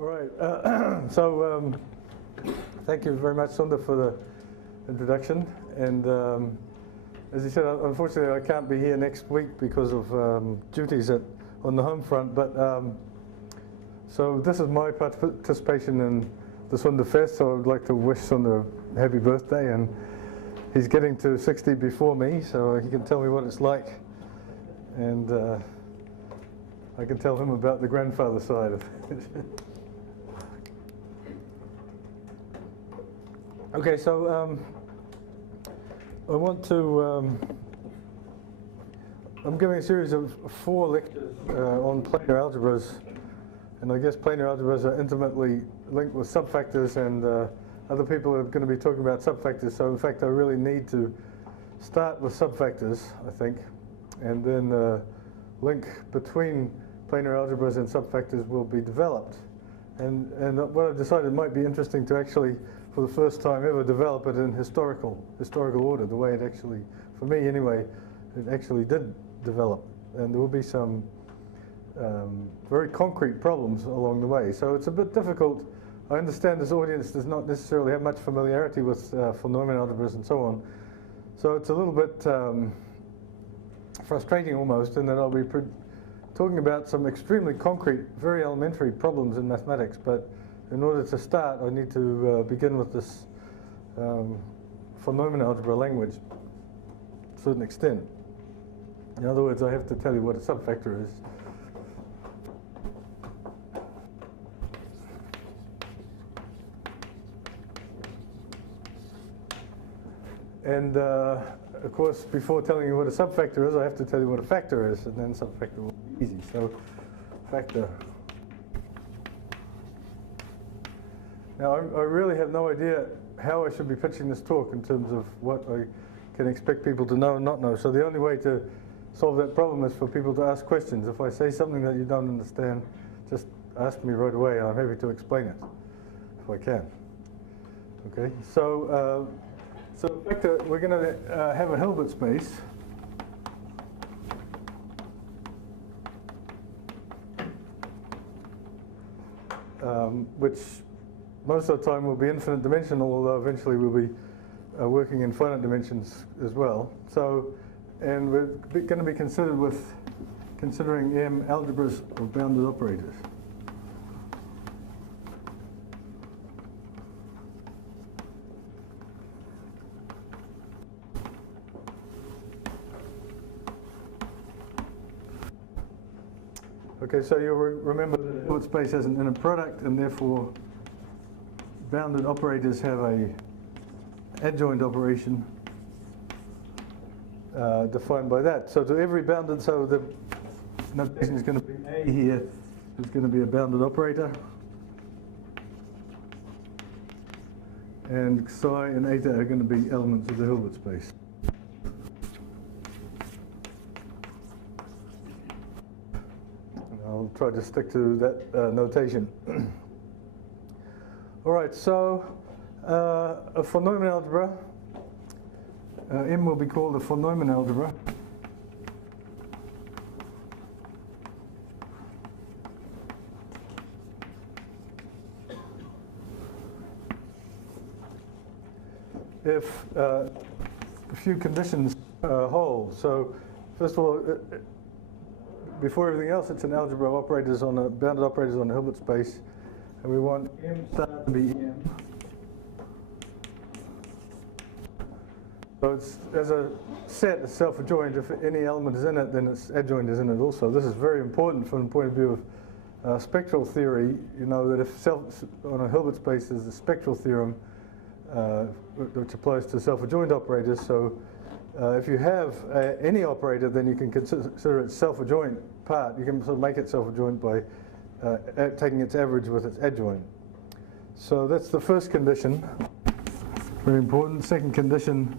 All right. Thank you very much, Sunda, for the introduction. And as you said, unfortunately, I can't be here next week because of duties on the home front. But so this is my participation in the Sunda Fest. So I would like to wish Sunda a happy birthday. And he's getting to 60 before me, so he can tell me what it's like. And I can tell him about the grandfather side of it. Okay, so I want to, I'm giving a series of 4 lectures on planar algebras, and I guess planar algebras are intimately linked with subfactors, and other people are going to be talking about subfactors, so in fact I really need to start with subfactors, I think, and then the link between planar algebras and subfactors will be developed. And what I've decided might be interesting to actually, for the first time ever, develop it in historical order, the way it actually, for me anyway, it actually did develop. And there will be some very concrete problems along the way. So it's a bit difficult. I understand this audience does not necessarily have much familiarity with von Neumann algebras and so on. So it's a little bit frustrating almost, in that I'll be talking about some extremely concrete, very elementary problems in mathematics, but in order to start, I need to begin with this von Neumann algebra language to a certain extent. In other words, I have to tell you what a subfactor is. And of course, before telling you what a subfactor is, I have to tell you what a factor is, and then subfactor will be easy. So, factor. Now, I really have no idea how I should be pitching this talk in terms of what I can expect people to know and not know. So the only way to solve that problem is for people to ask questions. If I say something that you don't understand, just ask me right away, and I'm happy to explain it, if I can. Okay, so factor, we're going to have a Hilbert space. Which most of the time will be infinite dimensional, although eventually we'll be working in finite dimensions as well. So, and we're going to be considering M algebras of bounded operators. Okay, so you'll remember that Hilbert space has an inner product, and therefore bounded operators have a adjoint operation defined by that. So to every bounded, so the notation is going to be A here is going to be a bounded operator, and psi and eta are going to be elements of the Hilbert space. I'll try to stick to that notation. All right, so a von Neumann algebra, M will be called a von Neumann algebra. If a few conditions hold. So first of all, before everything else, it's an algebra of operators on a bounded operators on a Hilbert space, and we want M star to be M. So it's, as a set, it's self-adjoint. If any element is in it, then its adjoint is in it also. This is very important from the point of view of spectral theory. You know that if on a Hilbert space is the spectral theorem, which applies to self-adjoint operators. So if you have any operator, then you can consider its self-adjoint part. You can sort of make it self-adjoint by taking its average with its adjoint. So that's the first condition, very important. Second condition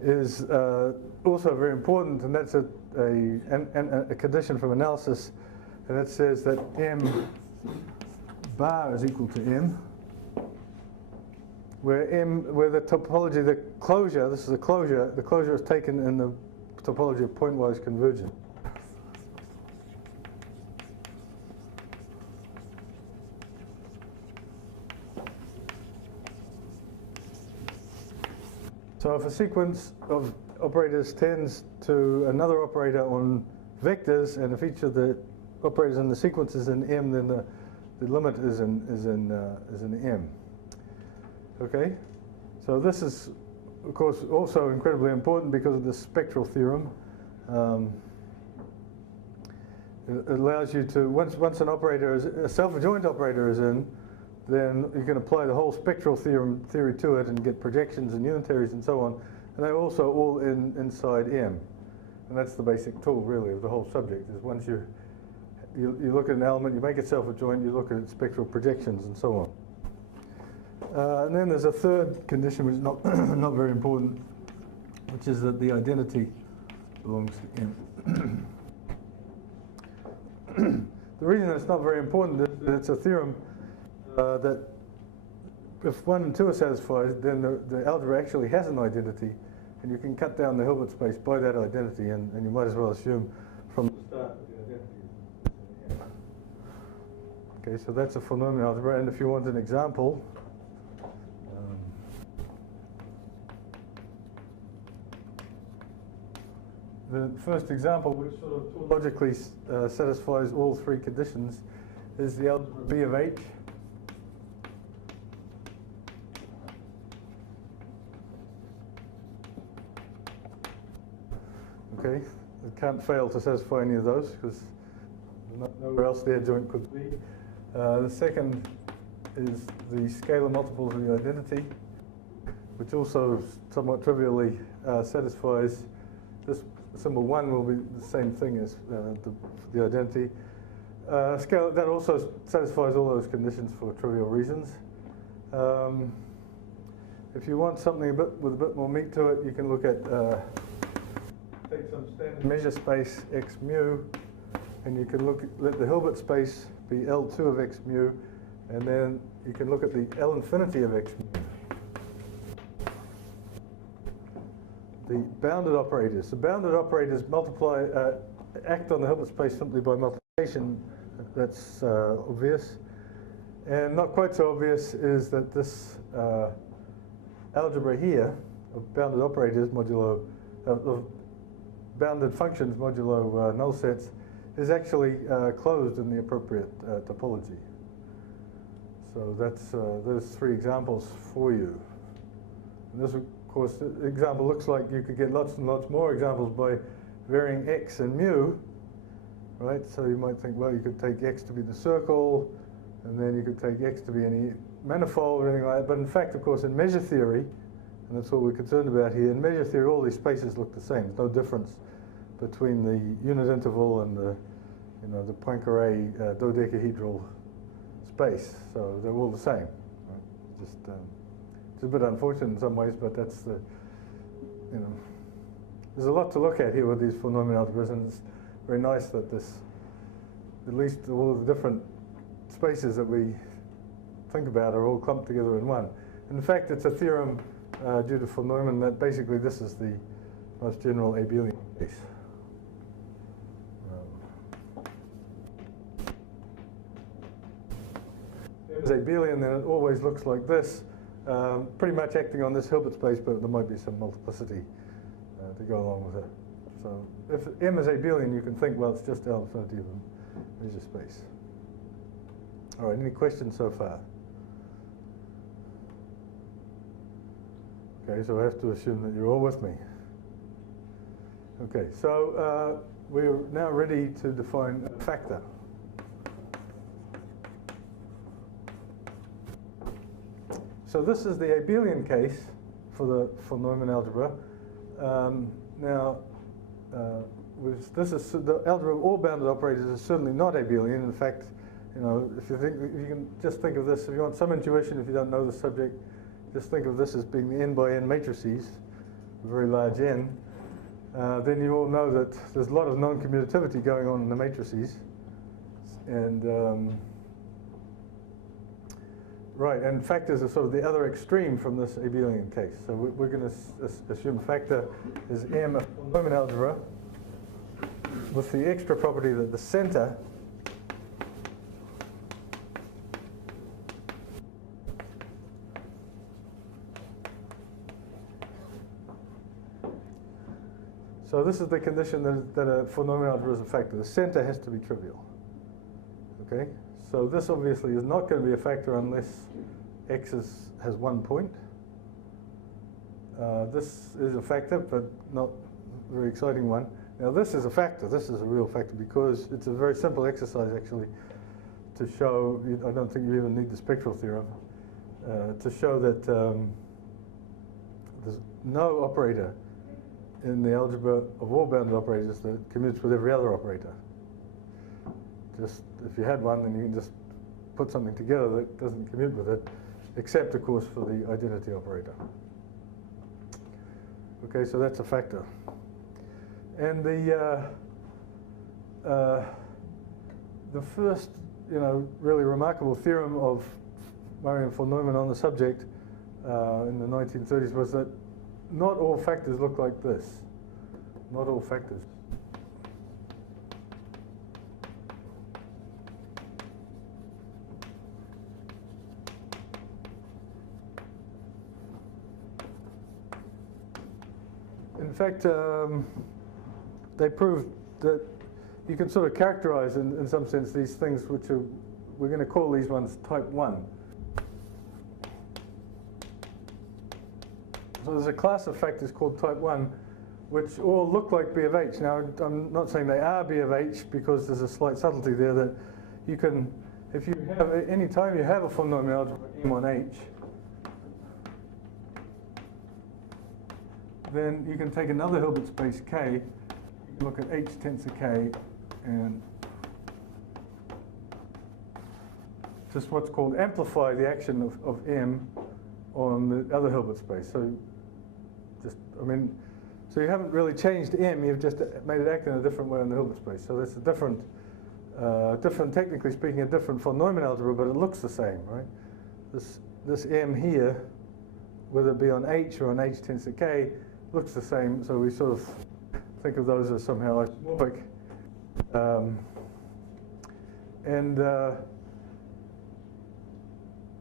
is also very important, and that's a condition from analysis, and that says that M bar is equal to M, where the topology, the closure, this is a closure, the closure is taken in the topology of pointwise convergence. So if a sequence of operators tends to another operator on vectors, and if each of the operators in the sequence is in M, then the limit is in M. Okay, so this is, of course, also incredibly important because of the spectral theorem. It allows you to, once an operator is, a self-adjoint operator is in, then you can apply the whole spectral theory to it and get projections and unitaries and so on. And they're also all inside M. And that's the basic tool, really, of the whole subject, is once you look at an element, you make it self-adjoint, you look at its spectral projections and so on. And then there's a third condition, which is not, not very important, which is that the identity belongs to M. The reason it's not very important is that it's a theorem that if 1 and 2 are satisfied, then the algebra actually has an identity, and you can cut down the Hilbert space by that identity, and you might as well assume from the start that the identity is M. Okay, so that's a Von algebra, and if you want an example, the first example, which sort of logically satisfies all three conditions, is the algebra B of H. Okay, it can't fail to satisfy any of those because nowhere else the adjoint could be. The second is the scalar multiples of the identity, which also somewhat trivially satisfies this. Symbol 1 will be the same thing as the identity. Scale, that also satisfies all those conditions for trivial reasons. If you want something with a bit more meat to it, you can look at take some standard measure space x mu, and you can let the Hilbert space be L2 of x mu, and then you can look at the L infinity of x mu. The bounded operators. The bounded operators act on the Hilbert space simply by multiplication. That's obvious. And not quite so obvious is that this algebra here of bounded operators modulo, of bounded functions modulo null sets is actually closed in the appropriate topology. So that's those three examples for you. And this, of course, the example looks like you could get lots and lots more examples by varying x and mu, right? So you might think, well, you could take x to be the circle, and then you could take x to be any manifold or anything like that. But in fact, of course, in measure theory, and that's what we're concerned about here, in measure theory, all these spaces look the same. There's no difference between the unit interval and the Poincare dodecahedral space. So they're all the same. Right? Just it's a bit unfortunate in some ways, but that's the, there's a lot to look at here with these Von algebras, and it's very nice that this, at least all of the different spaces that we think about are all clumped together in one. In fact, it's a theorem due to von Neumann that basically this is the most general abelian case. If it's abelian, then it always looks like this. Pretty much acting on this Hilbert space, but there might be some multiplicity to go along with it. So if M is abelian, you can think, well, it's just L infinity of a measure space. All right, any questions so far? Okay, so I have to assume that you're all with me. Okay, so we're now ready to define a factor. So this is the abelian case for the von Neumann algebra. This is the algebra of all bounded operators is certainly not abelian. In fact, if you can just think of this, if you want some intuition, if you don't know the subject, just think of this as being the n by n matrices, a very large n. Then you all know that there's a lot of non-commutativity going on in the matrices, and right, and factors are sort of the other extreme from this abelian case. So we're going to assume factor is M of von Neumann algebra with the extra property that the center So this is the condition that a polynomial algebra is a factor. The center has to be trivial. Okay? So this obviously is not going to be a factor unless x has 1 point. This is a factor, but not a very exciting one. Now this is a factor. This is a real factor because it's a very simple exercise actually to show, I don't think you even need the spectral theorem, to show that there's no operator in the algebra of all bounded operators that commutes with every other operator. Just if you had one, then you can just put something together that doesn't commute with it, except of course for the identity operator. Okay, so that's a factor. And the first, really remarkable theorem of Murray and von Neumann on the subject in the 1930s was that not all factors look like this. Not all factors. In fact, they proved that you can sort of characterize in some sense these things which are, we're going to call these ones type 1. So there's a class of factors called type 1 which all look like B of H. Now I'm not saying they are B of H because there's a slight subtlety there that you can, if you have, any time you have a polynomial algebra M on H, then you can take another Hilbert space K, you can look at H tensor K and just what's called amplify the action of M on the other Hilbert space. So so you haven't really changed M, you've just made it act in a different way on the Hilbert space. So that's a different, technically speaking, a different von Neumann algebra, but it looks the same, right? This M here, whether it be on H or on H tensor K, looks the same, so we sort of think of those as somehow isomorphic.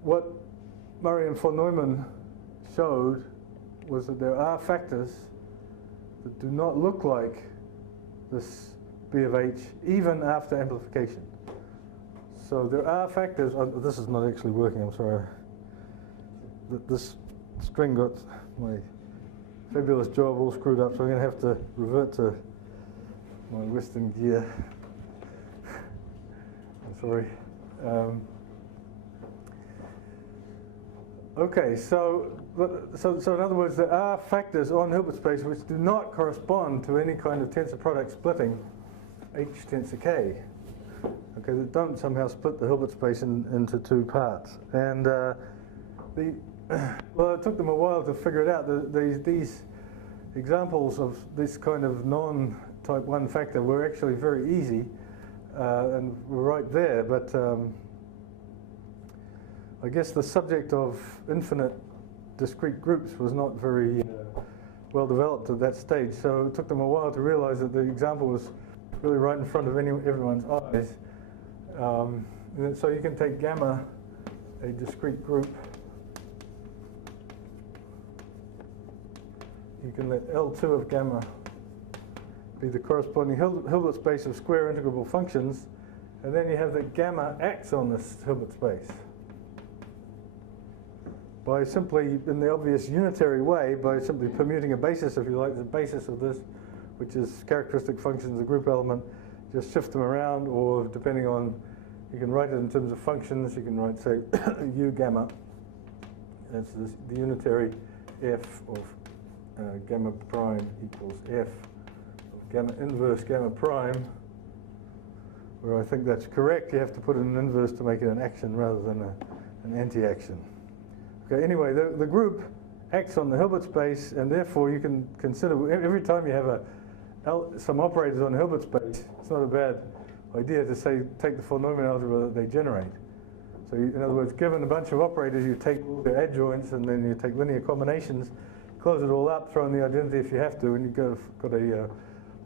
What Murray and von Neumann showed was that there are factors that do not look like this B of H even after amplification. So there are factors, this is not actually working, I'm sorry. This string got my fabulous job all screwed up, so I'm going to have to revert to my Western gear. I'm sorry. Okay, so in other words, there are factors on Hilbert space which do not correspond to any kind of tensor product splitting H tensor K. Okay, that don't somehow split the Hilbert space into two parts. And well, it took them a while to figure it out. These examples of this kind of non-type 1 factor were actually very easy and were right there, but I guess the subject of infinite discrete groups was not very well developed at that stage, so it took them a while to realize that the example was really right in front of everyone's eyes. So you can take gamma, a discrete group. You can let L2 of gamma be the corresponding Hilbert space of square integrable functions, and then you have that gamma acts on this Hilbert space by simply, in the obvious unitary way, by simply permuting a basis, if you like, the basis of this, which is characteristic functions of the group element, just shift them around, or depending on, you can write it in terms of functions, you can write, say, U gamma, that's the unitary F of gamma prime equals F of gamma inverse gamma prime, where I think that's correct. You have to put in an inverse to make it an action rather than an anti-action. Okay, anyway, the group acts on the Hilbert space, and therefore you can consider, every time you have some operators on the Hilbert space, it's not a bad idea to say, take the von Neumann algebra that they generate. So in other words, given a bunch of operators, you take their adjoints, and then you take linear combinations, close it all up, throw in the identity if you have to, and you've got a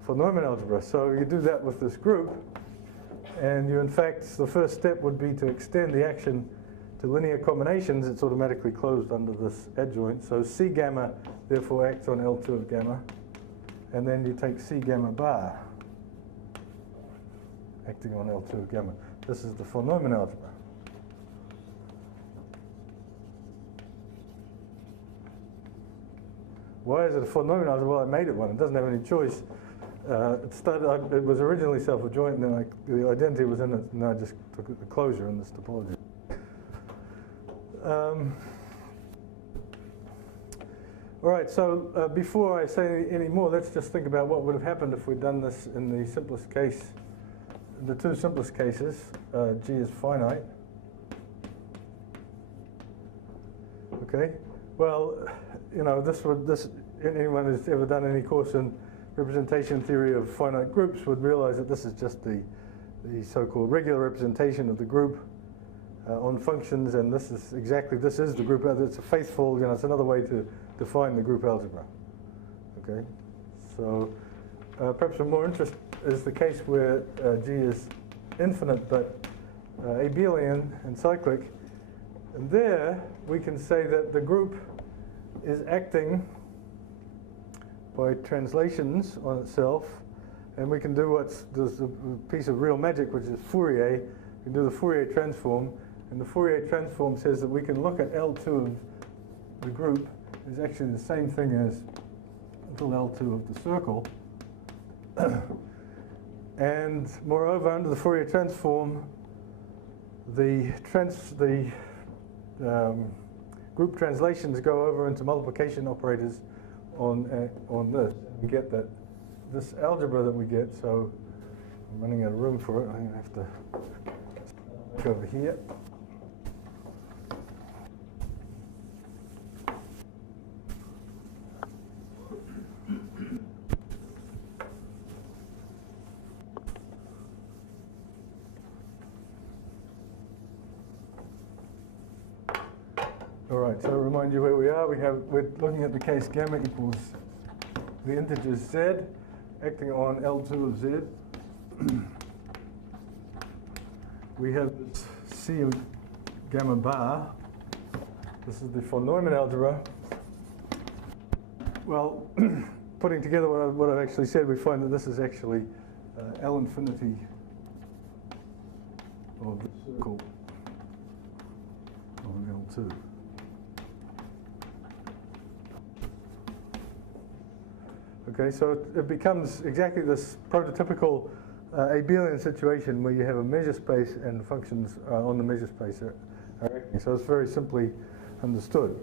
von Neumann algebra. So you do that with this group, and you, in fact, the first step would be to extend the action to linear combinations. It's automatically closed under this adjoint. So C gamma therefore acts on L2 of gamma, and then you take C gamma bar acting on L2 of gamma. This is the von Neumann algebra. Why is it a von Neumann algebra? Well, I made it one. It doesn't have any choice. It was originally self-adjoint, and then the identity was in it, and I just took the closure in this topology. All right, so before I say any more, let's just think about what would have happened if we'd done this in the simplest case, the two simplest cases. G is finite. Okay, well, you know, anyone who's ever done any course in representation theory of finite groups would realize that this is just the so-called regular representation of the group on functions, and this is the group. It's a faithful, you know, it's another way to define the group algebra. Okay, so perhaps of more interest is the case where G is infinite but abelian and cyclic, and there we can say that the group is acting by translations on itself, and we can do there's a piece of real magic, which is Fourier. We can do the Fourier transform, and the Fourier transform says that we can look at L2 of the group is actually the same thing as little L2 of the circle. And moreover, under the Fourier transform, the group translations go over into multiplication operators on this. We get this algebra that we get. So I'm running out of room for it. I'm going to have to go over here. All right, so I'll remind you where we are. We're looking at the case gamma equals the integer z acting on L2 of z. We have this C of gamma bar. This is the von Neumann algebra. Well, putting together what I've actually said, we find that this is actually L infinity of the circle of L2. Okay, so it becomes exactly this prototypical abelian situation where you have a measure space and functions on the measure space are acting. So it's very simply understood.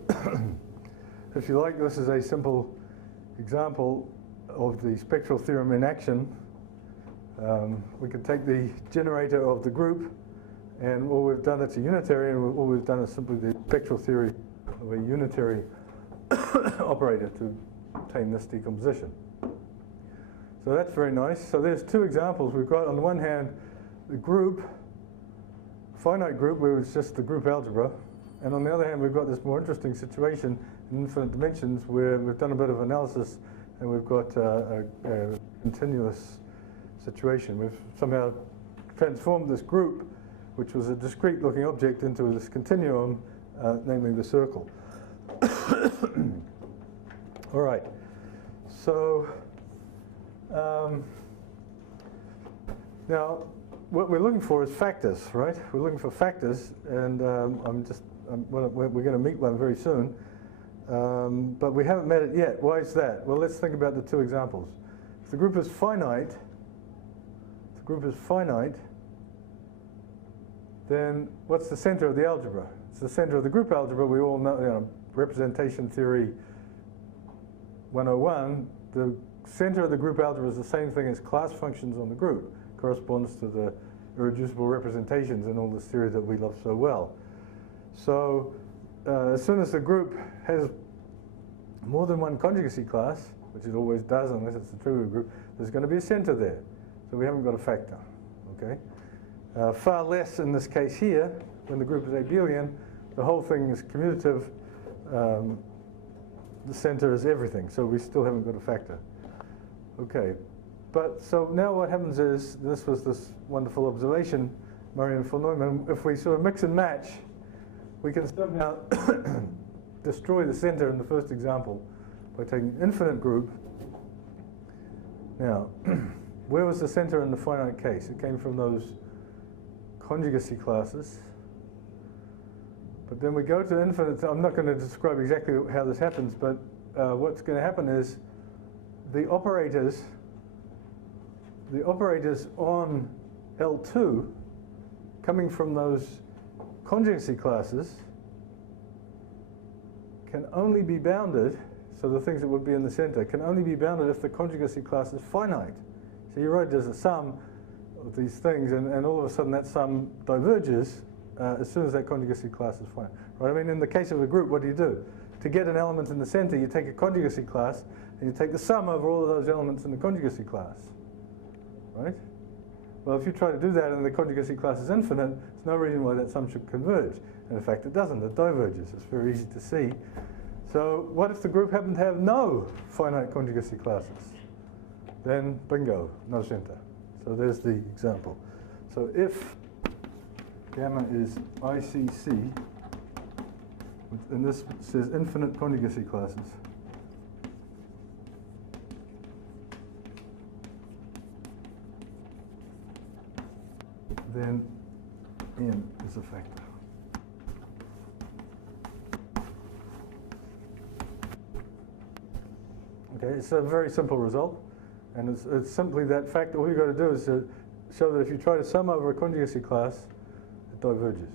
If you like, this is a simple example of the spectral theorem in action. We can take the generator of the group, and all we've done, it's a unitary, and all we've done is simply the spectral theory of a unitary operator to obtain this decomposition. So that's very nice. So there's two examples. We've got, on the one hand, the group, finite group, where it's just the group algebra, and on the other hand, we've got this more interesting situation in infinite dimensions where we've done a bit of analysis and we've got a continuous situation. We've somehow transformed this group, which was a discrete looking object, into this continuum, namely the circle. All right, so now what we're looking for is factors, right? We're looking for factors, and we're going to meet one very soon, but we haven't met it yet. Why is that? Well, let's think about the two examples. If the group is finite, then what's the center of the algebra? It's the center of the group algebra. We all know, you know, representation theory 101, the center of the group algebra is the same thing as class functions on the group. Corresponds to the irreducible representations in all this theory that we love so well. So as soon as the group has more than one conjugacy class, which it always does unless it's a trivial group, there's going to be a center there. So we haven't got a factor. Okay? Far less in this case here, when the group is abelian, the whole thing is commutative. The center is everything, so we still haven't got a factor. Okay, but so now what happens is, this was this wonderful observation, Murray and von Neumann, if we sort of mix and match, we can somehow destroy the center in the first example by taking an infinite group Now, where was the center in the finite case? It came from those conjugacy classes. But then we go to infinite. I'm not going to describe exactly how this happens, but what's going to happen is the operators on L2 coming from those conjugacy classes can only be bounded, so the things that would be in the center can only be bounded if the conjugacy class is finite. So you write there's a sum of these things, and all of a sudden that sum diverges as soon as that conjugacy class is finite. Right? I mean, in the case of a group, what do? To get an element in the center, you take a conjugacy class, and you take the sum over all of those elements in the conjugacy class. Right? Well, if you try to do that and the conjugacy class is infinite, there's no reason why that sum should converge. And in fact, it doesn't. It diverges. It's very easy to see. So what if the group happened to have no finite conjugacy classes? Then, bingo, no center. So there's the example. So if gamma is ICC, and this says infinite conjugacy classes, then n is a factor. Okay, it's a very simple result, and it's simply that factor. All you've got to do is show that if you try to sum over a conjugacy class, it diverges.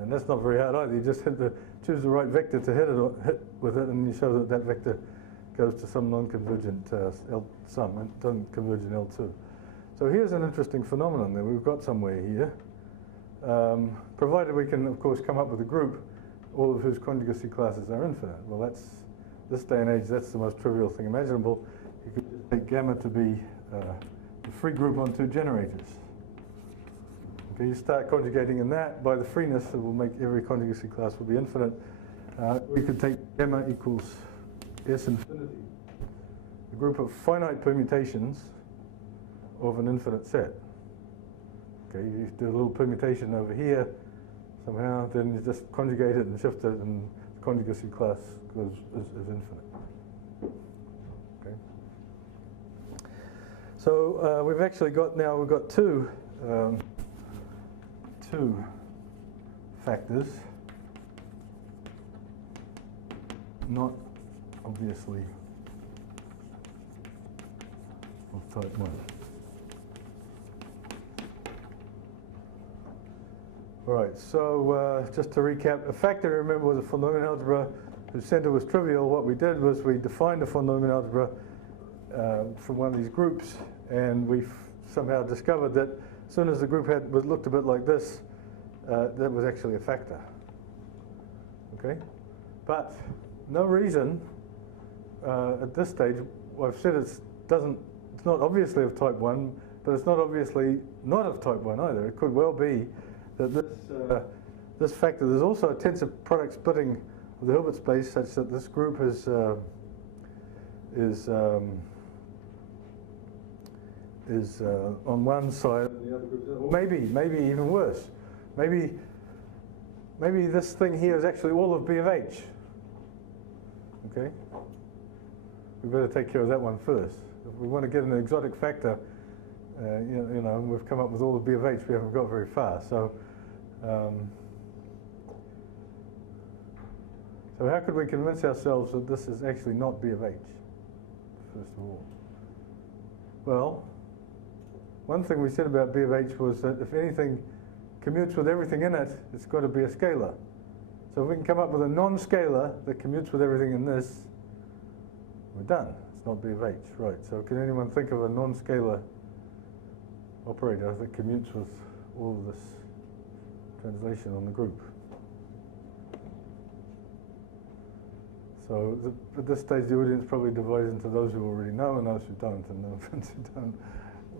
And that's not very hard either. You just choose the right vector to hit with it, and you show that that vector goes to some non-convergent sum and doesn't converge in L2. So here's an interesting phenomenon that we've got somewhere here, provided we can, of course, come up with a group, all of whose conjugacy classes are infinite. Well, that's, this day and age, that's the most trivial thing imaginable. You could just take gamma to be a free group on two generators. Okay, you start conjugating in that. By the freeness, it will make every conjugacy class will be infinite. We could take gamma equals S infinity, a group of finite permutations of an infinite set. Okay, you do a little permutation over here somehow, then you just conjugate it and shift it, and the conjugacy class is infinite. Okay. So we've actually got now, we've got two factors, not obviously of type 1. All right, so just to recap, a factor, remember, was a von Neumann algebra whose center was trivial. What we did was we defined a von Neumann algebra from one of these groups, and we somehow discovered that as soon as the group looked a bit like this, that was actually a factor. Okay, but no reason at this stage. Well, I've said it's not obviously of type 1, but it's not obviously not of type 1 either. It could well be that this factor, there's also a tensor product splitting of the Hilbert space such that this group is on one side and the other group is on the other. Maybe even worse. Maybe this thing here is actually all of B of H. Okay? We better take care of that one first. If we want to get an exotic factor, you know, we've come up with all of B of H, we haven't got very far. So how could we convince ourselves that this is actually not B of H, first of all? Well, one thing we said about B of H was that if anything commutes with everything in it, it's got to be a scalar. So if we can come up with a non-scalar that commutes with everything in this, we're done. It's not B of H, right? So can anyone think of a non-scalar operator that commutes with all of this translation on the group? So at this stage, the audience probably divides into those who already know and those who don't, and those who don't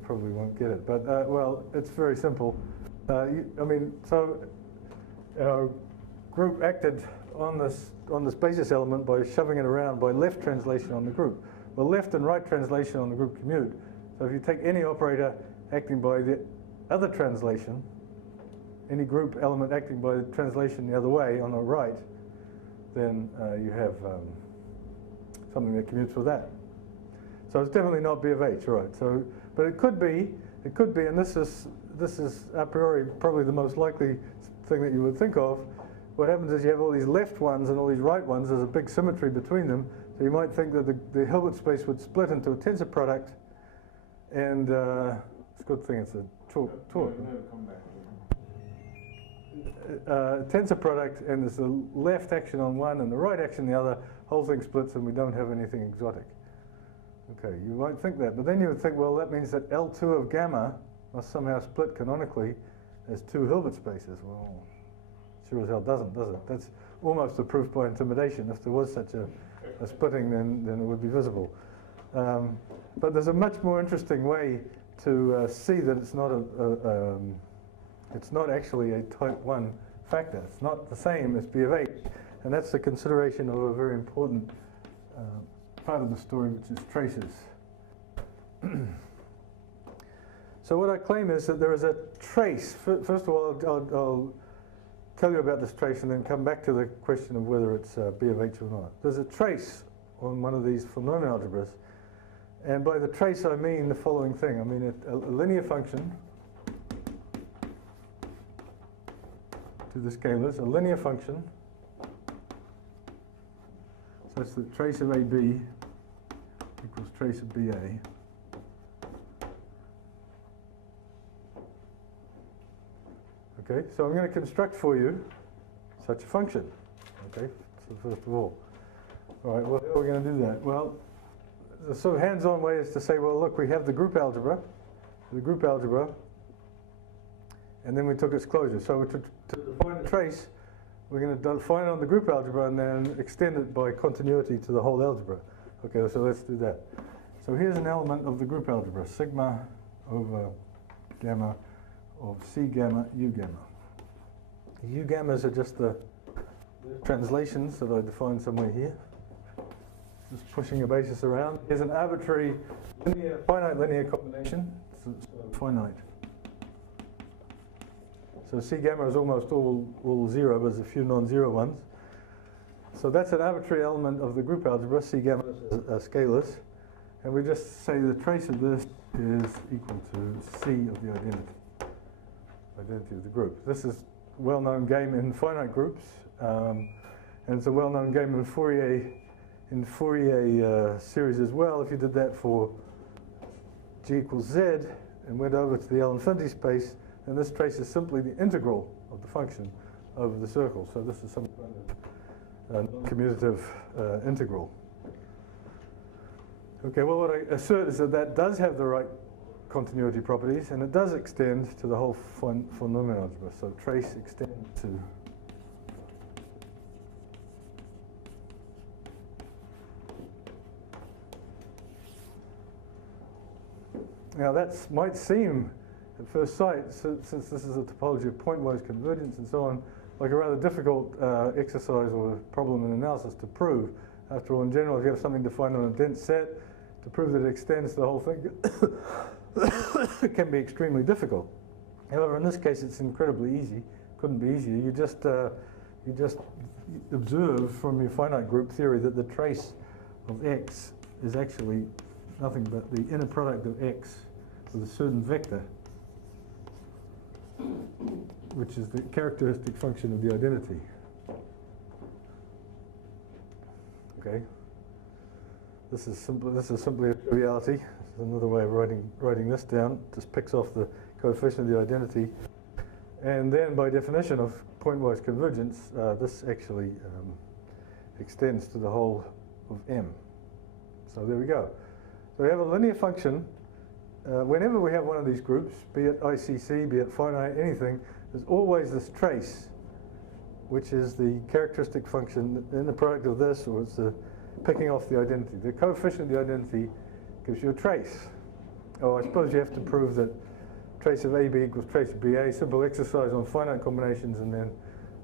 probably won't get it. But well, it's very simple. I mean, so our group acted on this basis element by shoving it around by left translation on the group. Well, left and right translation on the group commute. So if you take any operator acting by the other translation, any group element acting by the translation the other way on the right, then you have something that commutes with that. So it's definitely not B of H, right? So, but it could be, and this is a priori probably the most likely thing that you would think of. What happens is you have all these left ones and all these right ones. There's a big symmetry between them. So you might think that the Hilbert space would split into a tensor product, and it's a good thing it's a talk. Tensor product, and there's the left action on one and the right action on the other. Whole thing splits, and we don't have anything exotic. Okay, you might think that, but then you would think, well, that means that L2 of gamma must somehow split canonically as two Hilbert spaces. Well, sure as hell doesn't, does it? That's almost a proof by intimidation. If there was such a splitting, then it would be visible. But there's a much more interesting way to see that it's not it's not actually a type 1 factor. It's not the same as B of H, and that's the consideration of a very important part of the story, which is traces. So what I claim is that there is a trace. First of all, I'll tell you about this trace and then come back to the question of whether it's B of H or not. There's a trace on one of these phenomenon algebras, and by the trace I mean the following thing. I mean a linear function to the scalars, a linear function. So that's the trace of AB equals trace of BA. Okay, so I'm going to construct for you such a function. Okay, so first of all. All right, well, how are we going to do that? Well, the sort of hands-on way is to say, well, look, we have the group algebra, and then we took its closure. So to define a trace, we're going to define it on the group algebra and then extend it by continuity to the whole algebra. Okay, so let's do that. So here's an element of the group algebra, sigma over gamma of C gamma, U gamma. The U gammas are just the translations that I defined somewhere here. Just pushing a basis around. Here's an arbitrary finite linear combination. So finite. So C gamma is almost all zero, but there's a few non-zero ones. So that's an arbitrary element of the group algebra. C gamma is scalars. And we just say the trace of this is equal to C of the identity of the group. This is a well-known game in finite groups, and it's a well-known game in Fourier series as well. If you did that for G equals Z and went over to the L infinity space, then this trace is simply the integral of the function over the circle. So this is some kind of commutative integral. Okay, well, what I assert is that that does have the right continuity properties, and it does extend to the whole phenomenon algebra. So trace extends to now that might seem at first sight, since this is a topology of pointwise convergence and so on, like a rather difficult exercise or problem in analysis to prove. After all, in general, if you have something defined on a dense set, to prove that it extends to the whole thing it can be extremely difficult. However, in this case, it's incredibly easy. Couldn't be easier. You just observe from your finite group theory that the trace of X is actually nothing but the inner product of X with a certain vector, which is the characteristic function of the identity. Okay. This is simply a triviality. This is another way of writing this down. Just picks off the coefficient of the identity, and then by definition of pointwise convergence, this actually extends to the whole of M. So there we go. So we have a linear function. Whenever we have one of these groups, be it ICC, be it finite, anything, there's always this trace, which is the characteristic function in the product of this, or it's the picking off the identity. The coefficient of the identity gives you a trace. Oh, I suppose you have to prove that trace of AB equals trace of BA, simple exercise on finite combinations and then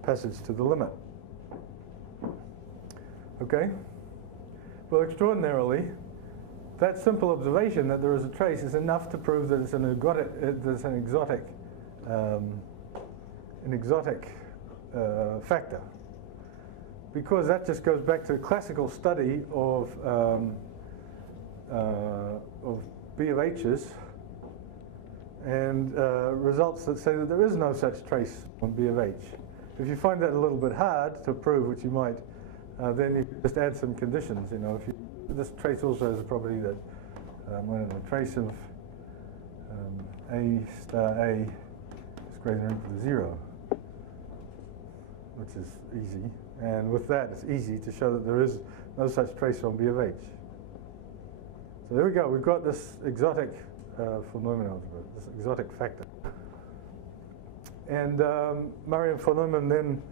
passage to the limit. Okay? Well, extraordinarily, that simple observation that there is a trace is enough to prove that it's an exotic factor. Because that just goes back to the classical study of of B of H's, and results that say that there is no such trace on B of H. If you find that a little bit hard to prove, which you might, then you can just add some conditions. You know, if this trace also has a property that when a trace of A star A is greater than or equal to 0, which is easy. And with that, it's easy to show that there is no such trace on B of H. So there we go. We've got this exotic von Neumann algebra, this exotic factor. And Murray and von Neumann then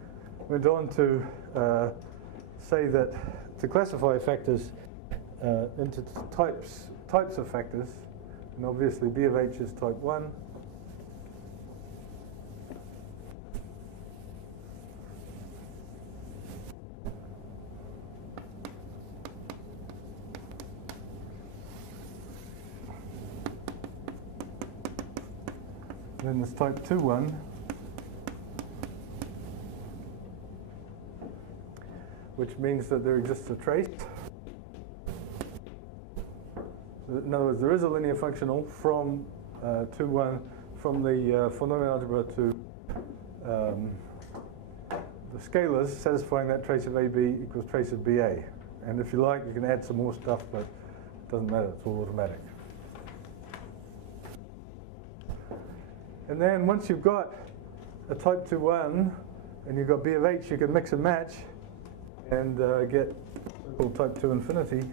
went on to say that to classify factors into types of factors, and obviously B of H is type 1. Then there's type 2-1, which means that there exists a trace. So in other words, there is a linear functional from 2-1 from the von Neumann algebra to the scalars satisfying that trace of AB equals trace of BA. And if you like, you can add some more stuff, but it doesn't matter, it's all automatic. And then once you've got a type 2-1 and you've got B of H, you can mix and match and get so-called type 2 infinity.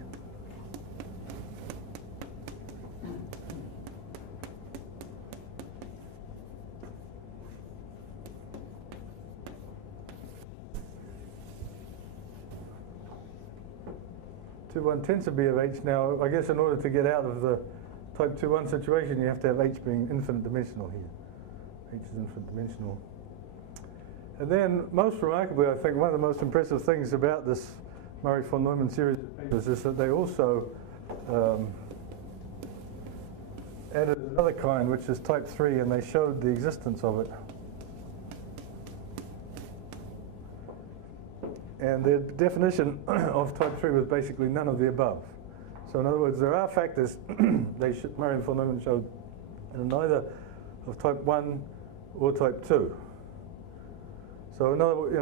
Tensor B of H. Now, I guess in order to get out of the type 2-1 situation, you have to have H being infinite dimensional here. H is infinite dimensional. And then, most remarkably, I think one of the most impressive things about this Murray von Neumann series of papers is that they also added another kind, which is type 3, and they showed the existence of it. And the definition of type 3 was basically none of the above. So in other words, there are factors Murray and von Neumann showed in either of type 1 or type 2. So in other words,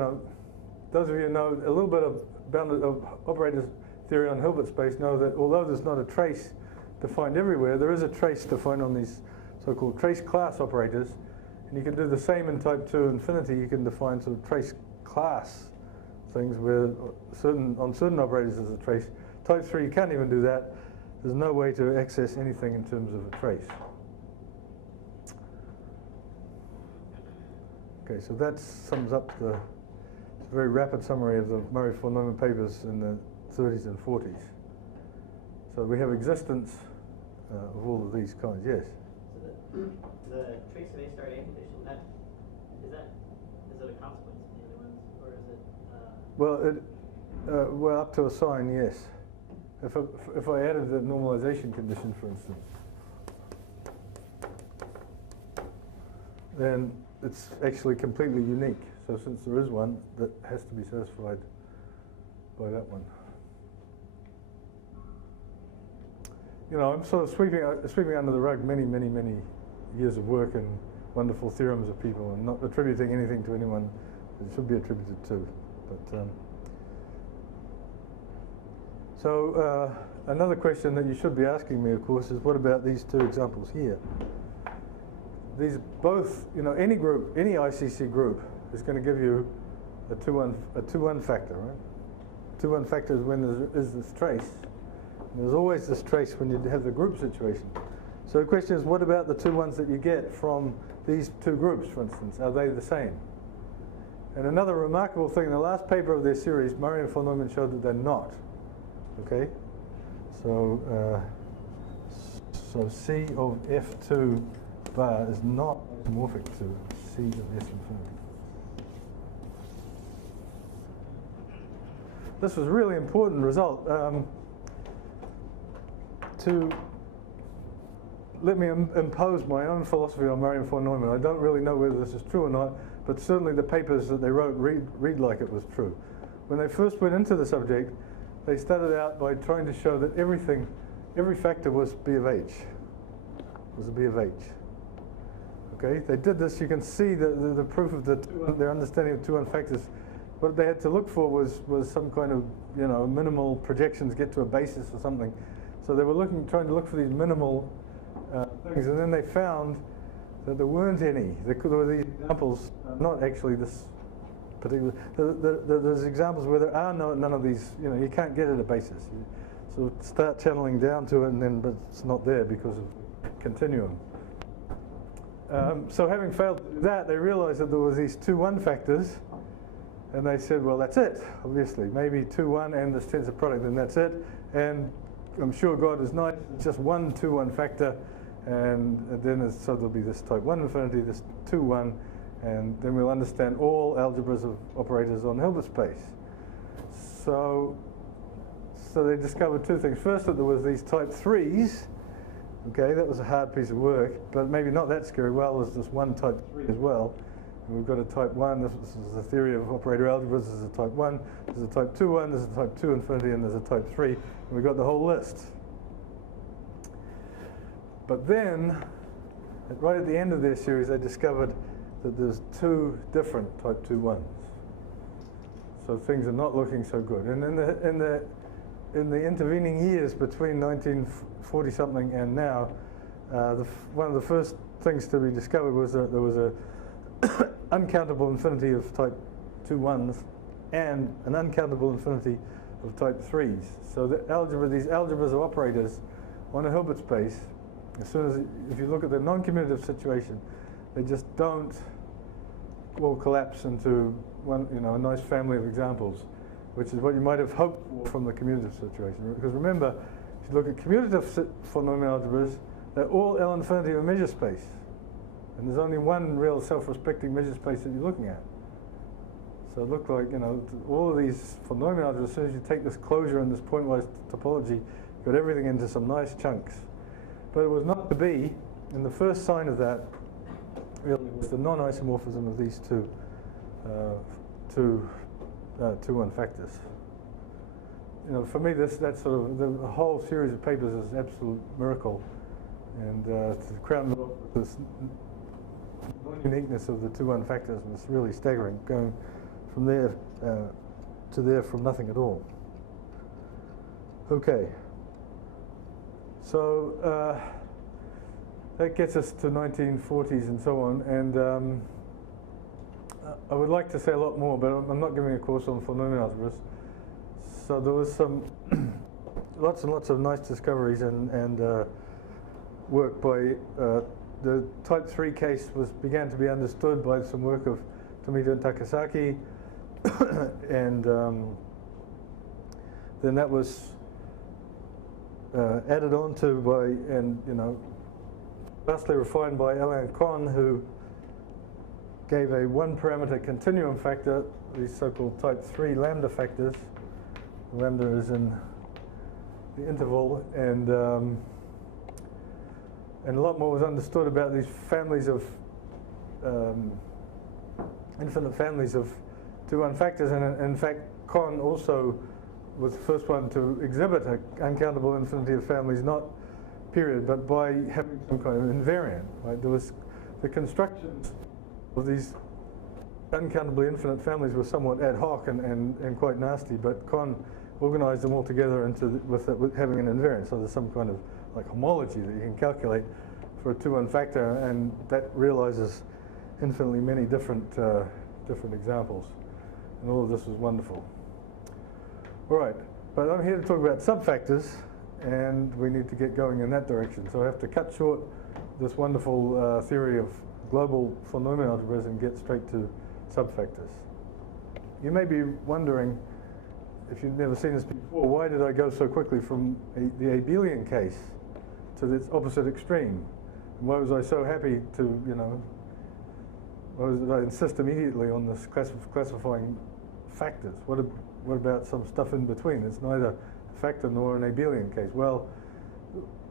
those of you who know a little bit of bounded operators theory on Hilbert space know that although there's not a trace defined everywhere, there is a trace defined on these so-called trace class operators. And you can do the same in type 2 infinity. You can define sort of trace class things where on certain operators there's a trace. Type 3, you can't even do that. There's no way to access anything in terms of a trace. Okay, so that sums up the very rapid summary of the Murray von Neumann papers in the 30s and 40s. So we have existence of all of these kinds, yes? So the trace of A star A condition, is it a consequence of the other ones, or is it? Well, well, up to a sign, yes. If I added the normalization condition, for instance, then it's actually completely unique. So since there is one, that has to be satisfied by that one. I'm sort of sweeping under the rug many years of work and wonderful theorems of people, and not attributing anything to anyone that it should be attributed to. But so another question that you should be asking me, of course, is what about these two examples here? These both, any group, any ICC group is going to give you a 2-1 factor, right? 2-1 factor is when there is this trace. And there's always this trace when you have the group situation. So the question is, what about the 2-1s that you get from these two groups, for instance? Are they the same? And another remarkable thing, in the last paper of their series, Murray and von Neumann showed that they're not. Okay? So, so C of F2 bar is not isomorphic to C of S infinity. This was a really important result. To let me impose my own philosophy on Murray and von Neumann. I don't really know whether this is true or not, but certainly the papers that they wrote read like it was true. When they first went into the subject, they started out by trying to show that everything every factor was B of H, was a B of H. Okay, they did this, you can see the proof of their understanding of 2-1 factors. What they had to look for was some kind of, minimal projections get to a basis or something. So they were trying to look for these minimal things, and then they found that there weren't any. There were these examples, not actually this particular, there's examples where there are none of these, you can't get at a basis. You sort of start channeling down to it, but it's not there because of continuum. So having failed to do that, they realized that there were these 2-1 factors, and they said, well, that's it, obviously. Maybe 2-1 and this tensor product, and that's it. And I'm sure God is nice, it's just one 2-1 factor, and then so there'll be this type 1 infinity, this 2-1, and then we'll understand all algebras of operators on Hilbert space. So they discovered two things. First, that there was these type 3s. Okay, that was a hard piece of work, but maybe not that scary. Well, there's this one type 3 as well. And we've got a type 1, this is the theory of operator algebras, this is a type 1, there's a type 2-1, there's a type 2 infinity, and there's a type 3, and we've got the whole list. But then, right at the end of their series, they discovered that there's 2 different type 2-1s. So things are not looking so good. And in the intervening years between 1940-something and now, one of the first things to be discovered was that there was a uncountable infinity of type 2-1s and an uncountable infinity of type 3s. So these algebras of operators on a Hilbert space, if you look at the non-commutative situation, they just don't all collapse into one, a nice family of examples, which is what you might have hoped for from the commutative situation. Because remember, if you look at commutative polynomial algebras, they're all L infinity of a measure space. And there's only one real self-respecting measure space that you're looking at. So it looked like, all of these polynomial algebras, as soon as you take this closure and this pointwise topology, you've got everything into some nice chunks. But it was not to be, and the first sign of that really was the non-isomorphism of these two 2-1 factors. For me, that's sort of the whole series of papers is an absolute miracle, and to crown it off with this non-uniqueness of the 2-1 factors was really staggering, going from there to there from nothing at all. Okay, so that gets us to 1940s and so on, and I would like to say a lot more, but I'm not giving a course on polynomial algebras. So there was some lots and lots of nice discoveries and work by the type 3 case began to be understood by some work of Tomita and Takasaki, and then that was added on to by vastly refined by Alain Kohn, who gave a 1-parameter continuum factor, these so-called type 3 lambda factors. Lambda is in the interval, and a lot more was understood about these families of infinite families of 2-1 factors, and in fact Kohn also was the first one to exhibit an uncountable infinity of families, not period, but by having some kind of invariant. Right? There was the constructions of these uncountably infinite families were somewhat ad hoc and quite nasty, but Kohn organized them all together with having an invariant. So there's some kind of like homology that you can calculate for a 2-1 factor, and that realizes infinitely many different examples. And all of this was wonderful. All right, but I'm here to talk about subfactors, and we need to get going in that direction. So I have to cut short this wonderful theory of global polynomial algebras and get straight to subfactors. You may be wondering, if you've never seen this before, why did I go so quickly from the abelian case to this opposite extreme? And why was I so happy to, why did I insist immediately on this classifying factors? What about some stuff in between? It's neither a factor nor an abelian case. Well,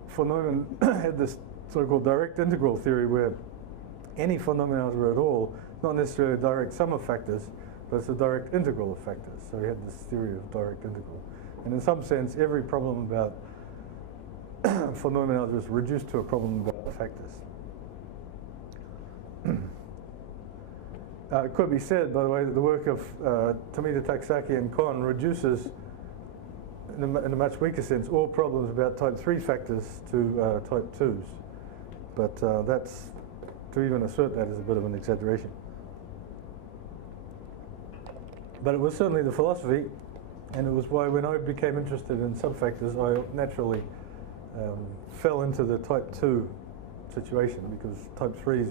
von Neumann had this so-called direct integral theory where any polynomial algebra at all, not necessarily a direct sum of factors, but it's a direct integral of factors. So he had this theory of direct integral. And in some sense, every problem about polynomial algebras reduced to a problem about factors. It could be said, by the way, that the work of Tomita, Taksaki, and Kohn reduces, in a much weaker sense, all problems about type 3 factors to type 2s. But that's, to even assert that is a bit of an exaggeration. But it was certainly the philosophy, and it was why when I became interested in subfactors, I naturally fell into the type 2 situation, because type 3s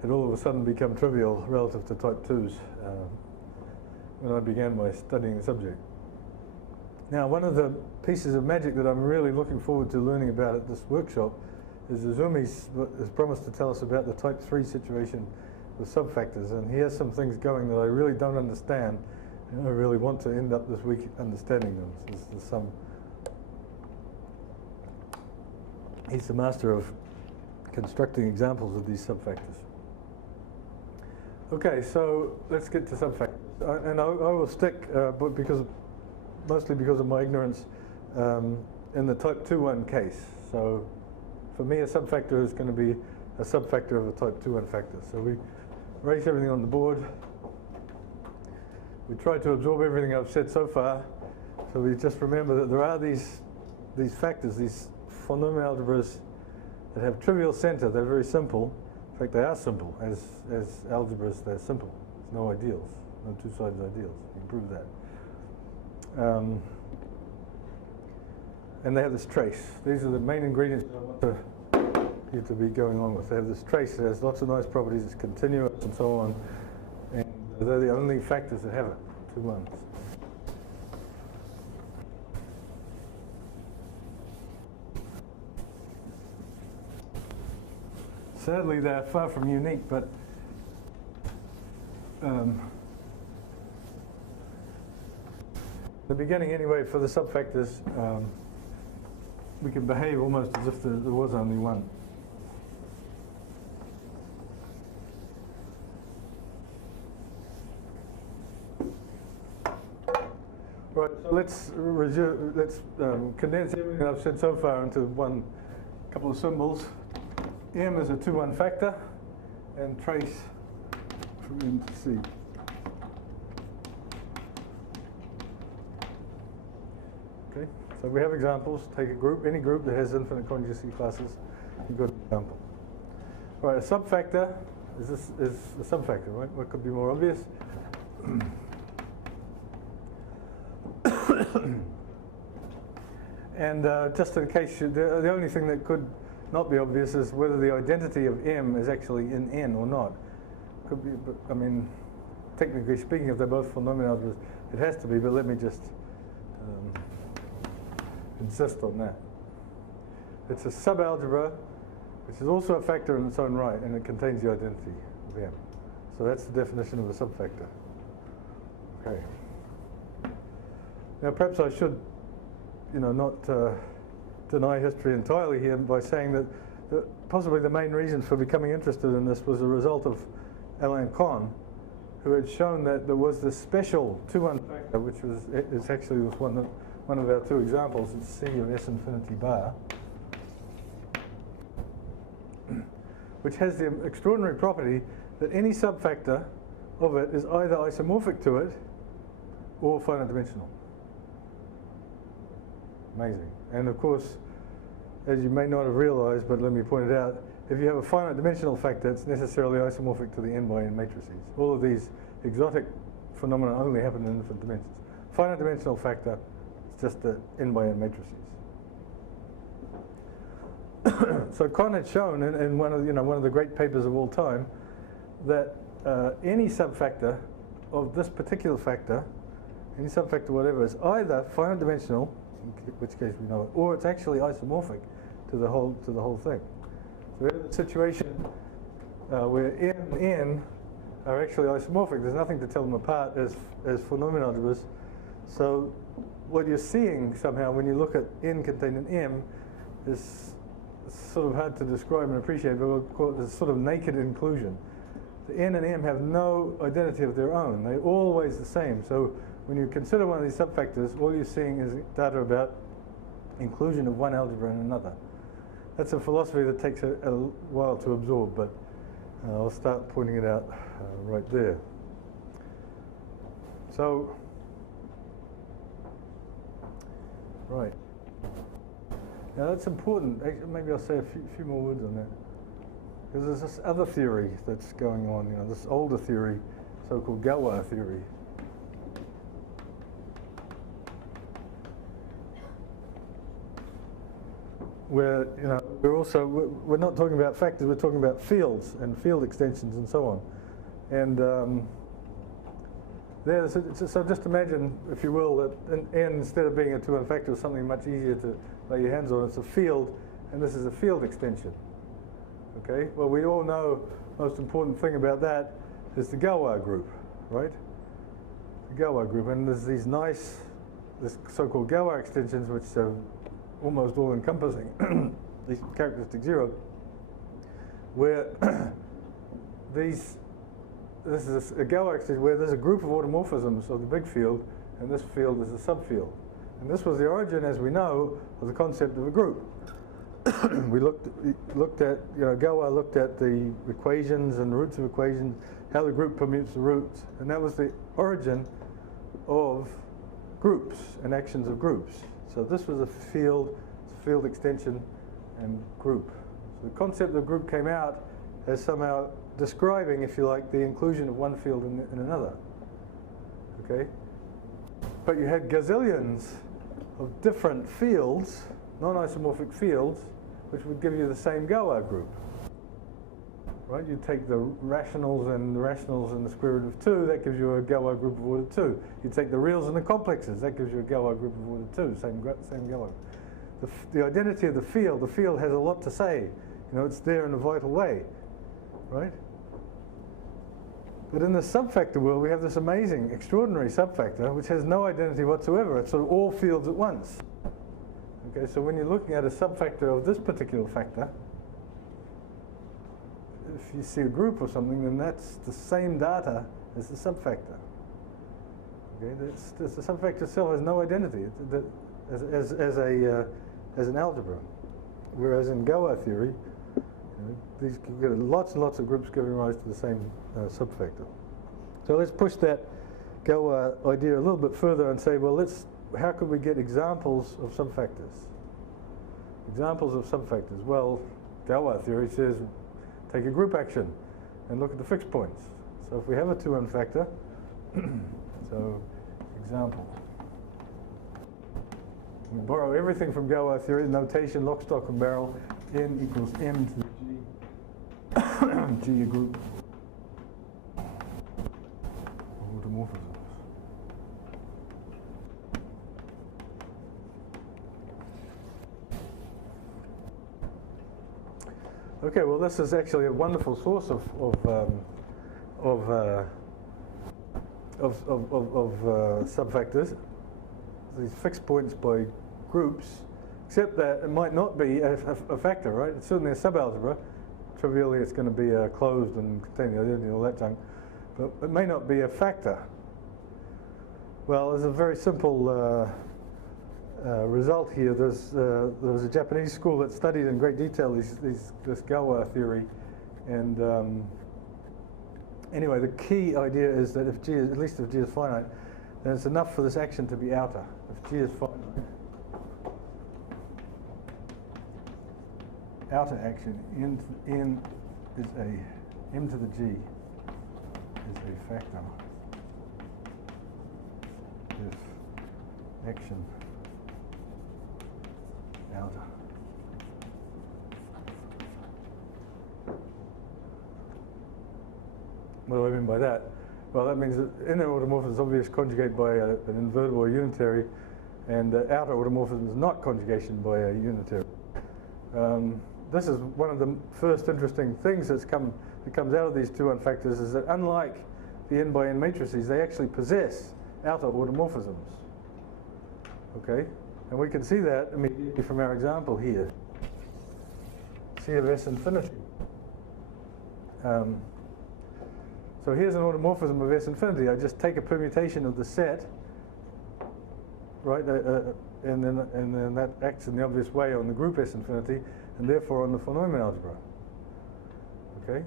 had all of a sudden become trivial relative to type 2s when I began my studying the subject. Now, one of the pieces of magic that I'm really looking forward to learning about at this workshop is Izumi has promised to tell us about the type 3 situation with subfactors, and he has some things going that I really don't understand, and I really want to end up this week understanding them. So he's the master of constructing examples of these subfactors. Okay, so let's get to subfactors, and I will stick, mostly because of my ignorance, in the type 2-1 case. So for me, a subfactor is going to be a subfactor of a type 2-1 factor. So we erase everything on the board. We try to absorb everything I've said so far. So we just remember that there are these factors, these polynomial algebras that have trivial center. They're very simple. In fact, they are simple. As algebras, they're simple. There's no ideals, no two-sided ideals. You can prove that. And they have this trace. These are the main ingredients that I want you to be going on with. They have this trace that has lots of nice properties. It's continuous and so on. And they're the only factors that have it, 2 ones. Sadly, they're far from unique, but the beginning anyway, for the subfactors, we can behave almost as if there was only one. Right, so let's condense everything I've said so far into one couple of symbols. M is a 2-1 factor, and trace from M to C. Okay, so we have examples. Take a group, any group that has infinite conjugacy classes, you've got an example. Right, a subfactor is a subfactor, right? What could be more obvious? And just in case, the only thing that could not be obvious is whether the identity of M is actually in N or not. Could be, but, I mean, technically speaking, if they're both polynomial algebras, it has to be, but let me just insist on that. It's a subalgebra, which is also a factor in its own right, and it contains the identity of M. So that's the definition of a subfactor. Okay. Now, perhaps I should, not deny history entirely here by saying that possibly the main reason for becoming interested in this was a result of Alain Kohn, who had shown that there was this special 2-1 factor, which is actually one of our 2 examples. It's C of S infinity bar, which has the extraordinary property that any subfactor of it is either isomorphic to it or finite dimensional. Amazing. And of course, as you may not have realized, but let me point it out, if you have a finite dimensional factor, it's necessarily isomorphic to the n by n matrices. All of these exotic phenomena only happen in infinite dimensions. Finite dimensional factor, it's just the n by n matrices. So Kohn had shown in one of the great papers of all time that any subfactor of this particular factor, any subfactor whatever, is either finite dimensional, in which case we know it, or it's actually isomorphic to the whole thing. So we have a situation where M and N are actually isomorphic. There's nothing to tell them apart as polynomial algebras. So what you're seeing somehow when you look at N contained in M is sort of hard to describe and appreciate, but we'll call it this sort of naked inclusion. The N and M have no identity of their own. They're always the same. So when you consider one of these subfactors, all you're seeing is data about inclusion of one algebra in another. That's a philosophy that takes a while to absorb, but I'll start pointing it out right there. So, right. Now that's important. Actually, maybe I'll say a few more words on that. Because there's this other theory that's going on, this older theory, so-called Galois theory. Where, we're not talking about factors, we're talking about fields and field extensions and so on. And so just imagine, if you will, that n instead of being a 2n factor is something much easier to lay your hands on. It's a field, and this is a field extension. Okay, well, we all know the most important thing about that is the Galois group, right? The Galois group, and there's these this so-called Galois extensions, which are almost all-encompassing, these characteristic zero, where this is a Galois extension where there's a group of automorphisms of the big field, and this field is a subfield. And this was the origin, as we know, of the concept of a group. We looked at, Galois looked at the equations and the roots of equations, how the group permutes the roots, and that was the origin of groups and actions of groups. So this was a field extension and group. So the concept of group came out as somehow describing, if you like, the inclusion of one field in another. Okay? But you had gazillions of different fields, non-isomorphic fields, which would give you the same Galois group. Right? You take the rationals and the square root of 2, that gives you a Galois group of order 2. You take the reals and the complexes, that gives you a Galois group of order 2, same Galois. The identity of the field has a lot to say. It's there in a vital way, right? But in the subfactor world, we have this amazing, extraordinary subfactor, which has no identity whatsoever. It's sort of all fields at once. Okay, so when you're looking at a subfactor of this particular factor, if you see a group or something, then that's the same data as the subfactor. Okay, the subfactor itself has no identity as an algebra, whereas in Galois theory, these you get lots and lots of groups giving rise to the same subfactor. So let's push that Galois idea a little bit further and say, well, how could we get examples of subfactors? Examples of subfactors. Well, Galois theory says take a group action and look at the fixed points. So if we have a 2n factor, so example. We borrow everything from Galois theory, notation, lock, stock, and barrel. N equals m to the g, g a group of automorphisms. Okay, well, this is actually a wonderful source of subfactors. These fixed points by groups, except that it might not be a factor, right? It's certainly a subalgebra. Trivially, it's going to be closed and containing identity and all that junk, but it may not be a factor. Well, there's a very simple result here. There was a Japanese school that studied in great detail this Galois theory, and anyway, the key idea is that if G is, at least if G is finite, then it's enough for this action to be outer. If G is finite, outer action n is m to the G is a factor if action outer. What do I mean by that? Well, that means that inner automorphism is obvious conjugate by an invertible or unitary, and outer automorphism is not conjugation by a unitary. This is one of the first interesting things that comes out of these 2n factors, is that unlike the n by n matrices, they actually possess outer automorphisms. Okay, and we can see that immediately from our example here. C of S infinity. So here's an automorphism of S infinity. I just take a permutation of the set, right? and then that acts in the obvious way on the group S infinity, and therefore on the von Neumann algebra. Okay.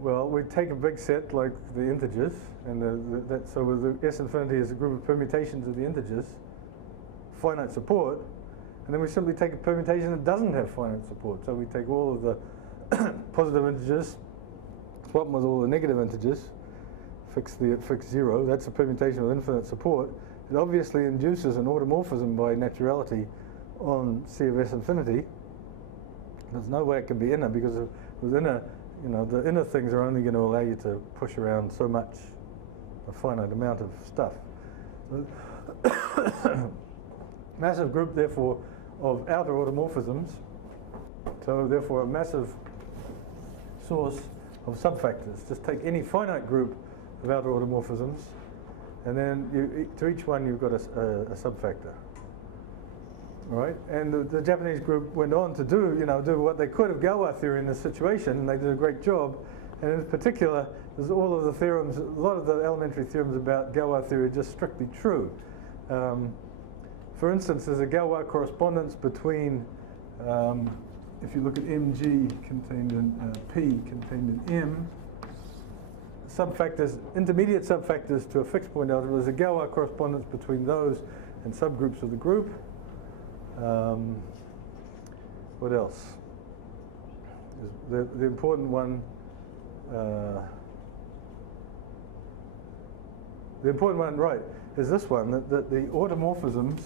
Well, we take a big set like the integers, and so with the S infinity is a group of permutations of the integers, finite support, and then we simply take a permutation that doesn't have finite support. So we take all of the positive integers, swap them with all the negative integers, fix 0. That's a permutation with infinite support. It obviously induces an automorphism by naturality on C of S infinity. There's no way it can be inner, because with inner, the inner things are only going to allow you to push around so much, a finite amount of stuff. Massive group, therefore, of outer automorphisms. So therefore, a massive source of subfactors. Just take any finite group of outer automorphisms, and then to each one you've got a subfactor. All right, and the Japanese group went on to do what they could of Galois theory in this situation, and they did a great job. And in particular, there's all of the theorems, a lot of the elementary theorems about Galois theory are just strictly true. For instance, there's a Galois correspondence between, if you look at Mg contained in P contained in M, subfactors, intermediate subfactors to a fixed point algebra. There's a Galois correspondence between those and subgroups of the group. What else? The important one. The important one, right, is this one, that the automorphisms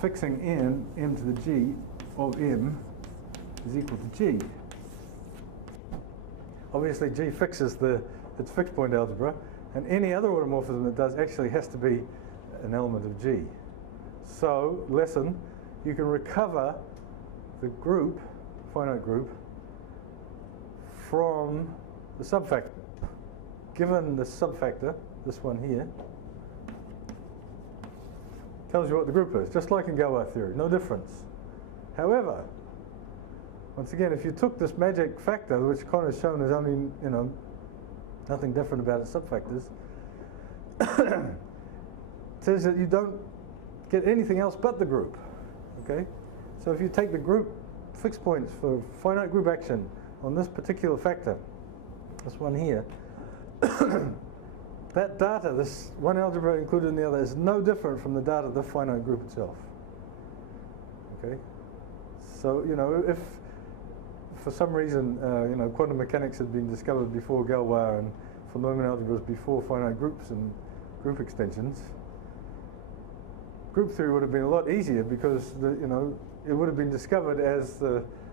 fixing m to the g of m is equal to g. Obviously, g fixes its fixed point algebra, and any other automorphism that does actually has to be an element of g. So, lesson, you can recover the group, finite group, from the subfactor. Given the subfactor, this one here, tells you what the group is, just like in Galois theory, no difference. However, once again, if you took this magic factor, which Connor's shown is only, nothing different about its subfactors, it says that you don't get anything else but the group. Okay? So if you take the group fixed points for finite group action on this particular factor, this one here, that data, this one algebra included in the other, is no different from the data of the finite group itself. Okay? So, if for some reason, quantum mechanics had been discovered before Galois and von Neumann algebras before finite groups and group extensions, group theory would have been a lot easier, because it would have been discovered as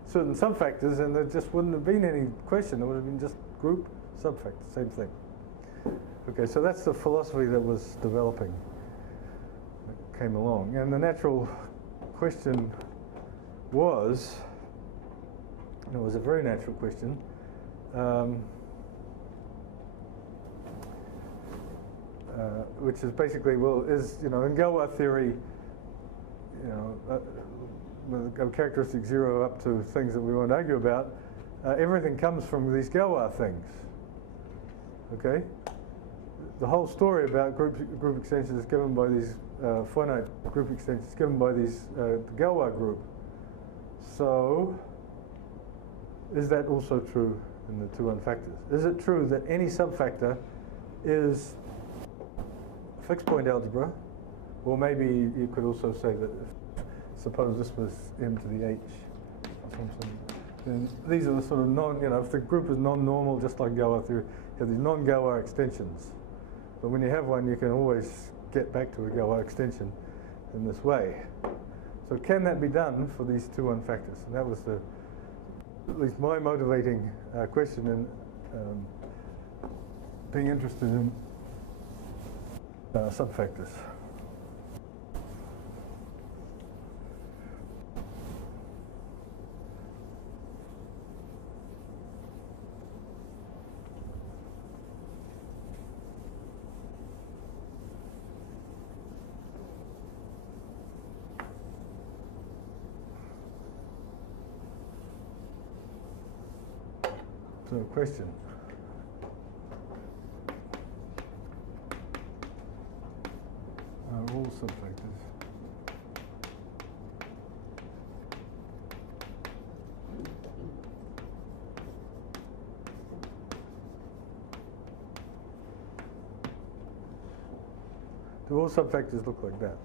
certain subfactors, and there just wouldn't have been any question. It would have been just group, subfactor, same thing. Okay, so that's the philosophy that was developing, that came along. And the natural question was, it was a very natural question, which is basically, well, in Galois theory, with a characteristic 0 up to things that we won't argue about, everything comes from these Galois things. Okay? The whole story about group extensions is given by these finite group extensions given by these the Galois group. So, is that also true in the 2-1 factors? Is it true that any subfactor is fixed point algebra? Or maybe you could also say that, suppose this was m to the h or something, then these are the sort of if the group is non-normal, just like Galois theory, you have these non-Galois extensions. But when you have one, you can always get back to a Galois extension in this way. So can that be done for these 2-1 factors? And that was at least my motivating question in being interested in subfactors. So, question. Are all subfactors. Do all subfactors look like that?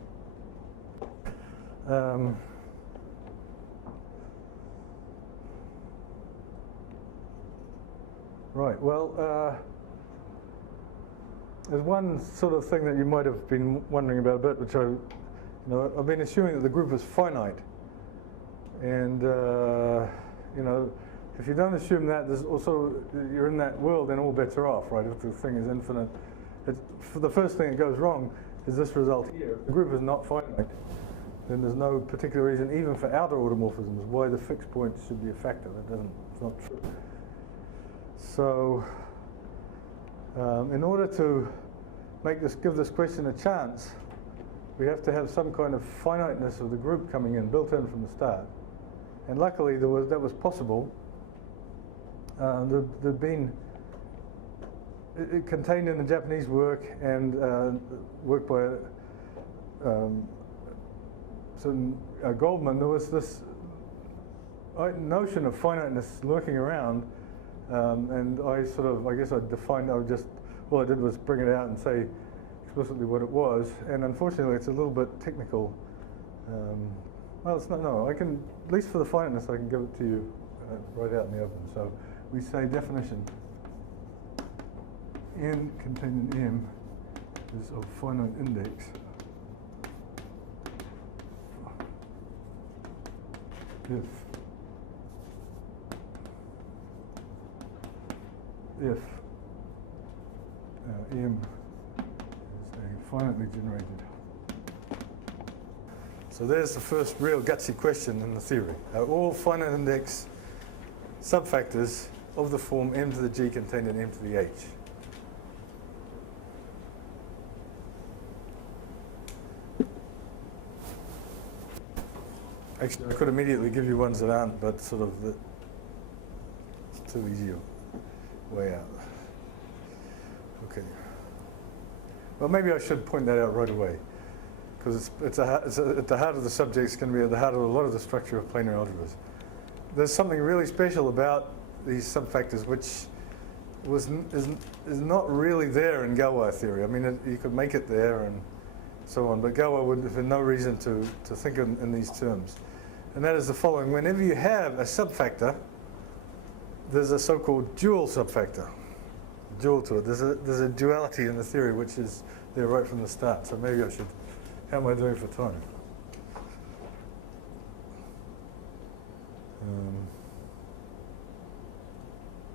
Right, well, there's one sort of thing that you might have been wondering about a bit, which I've been assuming that the group is finite. And, if you don't assume that, there's also, you're in that world, then all bets are off, right? If the thing is infinite. For the first thing that goes wrong is this result here. If the group is not finite, then there's no particular reason, even for outer automorphisms, why the fixed point should be a factor. It's not true. So, in order to give this question a chance, we have to have some kind of finiteness of the group coming in, built in from the start. And luckily, that was possible. There'd been it contained in the Japanese work and work by Goldman. There was this notion of finiteness lurking around, and I guess I defined. All I did was bring it out and say explicitly what it was. And unfortunately, it's a little bit technical. Well, it's not. No, I can, at least for the finiteness, I can give it to you right out in the open. So we say definition. N contained in M is of finite index if M is a finitely generated. So there's the first real gutsy question in the theory. Are all finite index subfactors of the form m to the g contained in m to the h? Actually, I could immediately give you ones that aren't, but it's too easy a way out. Okay. Well, maybe I should point that out right away, because it's at the heart of the subject. It's going to be at the heart of a lot of the structure of planar algebras. There's something really special about these subfactors, which is not really there in Galois theory. I mean, you could make it there and so on, but Galois would have no reason to think in these terms. And that is the following. Whenever you have a subfactor, there's a so-called dual subfactor. Dual to it. There's a duality in the theory which is there right from the start. So maybe I should, how am I doing for time?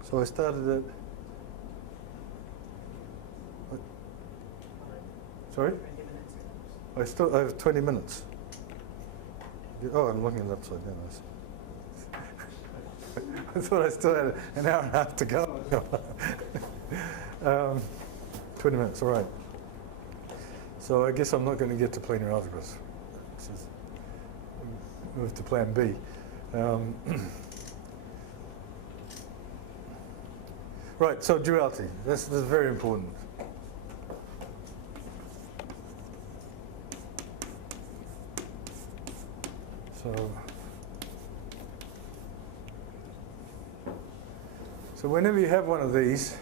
So I started at, sorry? I have 20 minutes. Oh, I'm looking it upside down. I thought I still had an hour and a half to go. 20 minutes, all right. So I guess I'm not going to get to planar algebras. Move to plan B. Right, so duality. This is very important. So whenever you have one of these,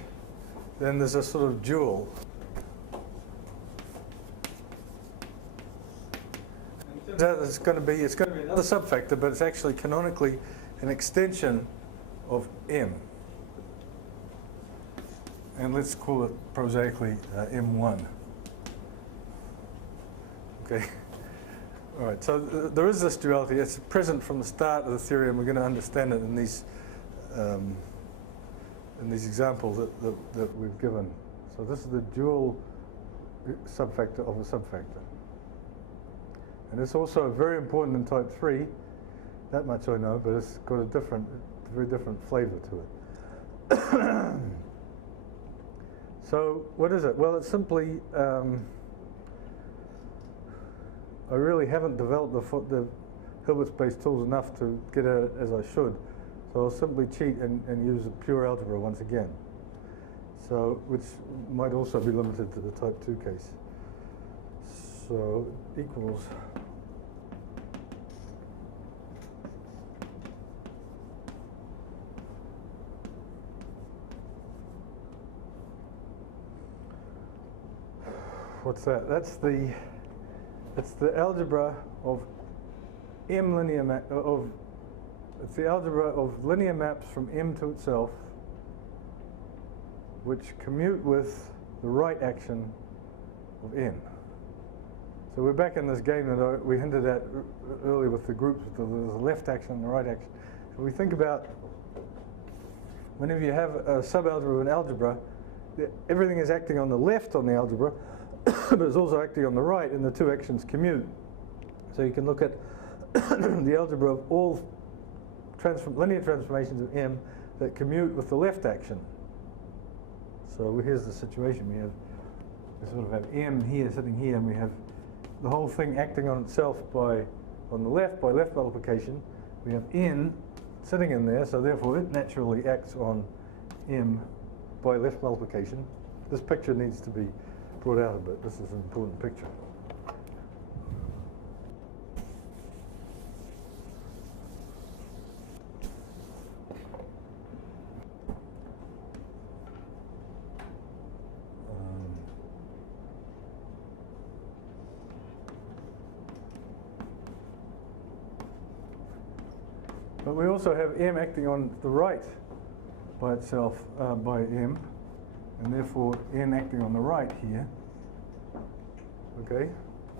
then there's a sort of dual. It's going to be another subfactor, but it's actually canonically an extension of M. And let's call it prosaically M1. Okay. All right. So there is this duality. It's present from the start of the theory, and we're going to understand it in these examples that we've given. So this is the dual subfactor of a subfactor. And it's also very important in type 3. That much I know, but it's got a very different flavor to it. So what is it? Well, it's simply, I really haven't developed the Hilbert space tools enough to get at it as I should. So I'll simply cheat and use a pure algebra once again. So, which might also be limited to the type 2 case. So equals what's that? That's the algebra of M linear it's the algebra of linear maps from M to itself which commute with the right action of N. So we're back in this game that we hinted at earlier with the groups, with the left action and the right action. So we think about whenever you have a subalgebra of an algebra, everything is acting on the left on the algebra, but it's also acting on the right, and the two actions commute. So you can look at the algebra of all linear transformations of M that commute with the left action. So here's the situation. We sort of have M here, sitting here, and we have the whole thing acting on itself on the left, by left multiplication. We have N sitting in there, so therefore it naturally acts on M by left multiplication. This picture needs to be brought out a bit. This is an important picture. But we also have M acting on the right by itself, by M, and therefore N acting on the right here. Okay,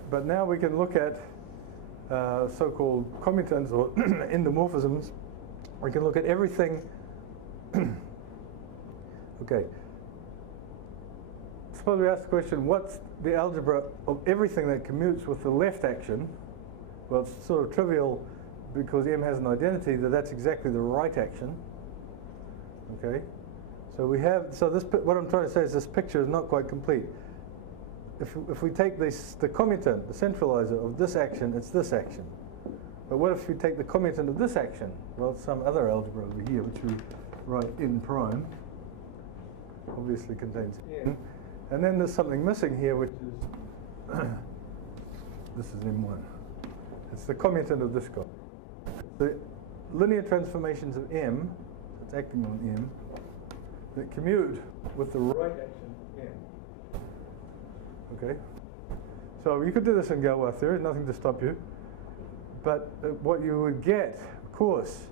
but now we can look at so-called commutants or endomorphisms. We can look at everything. Okay, suppose we ask the question, what's the algebra of everything that commutes with the left action? Well, it's sort of trivial because M has an identity that's exactly the right action. Okay, so we have, what I'm trying to say is this picture is not quite complete. If we take the commutant, the centralizer of this action, it's this action. But what if we take the commutant of this action? Well, it's some other algebra over here, which we write N prime, obviously contains N. And then there's something missing here, which is, this is M1. It's the commutant of this guy. The linear transformations of M, it's acting on M, that commute with the right action M. Okay? So you could do this in Galois theory, nothing to stop you. But what you would get, of course,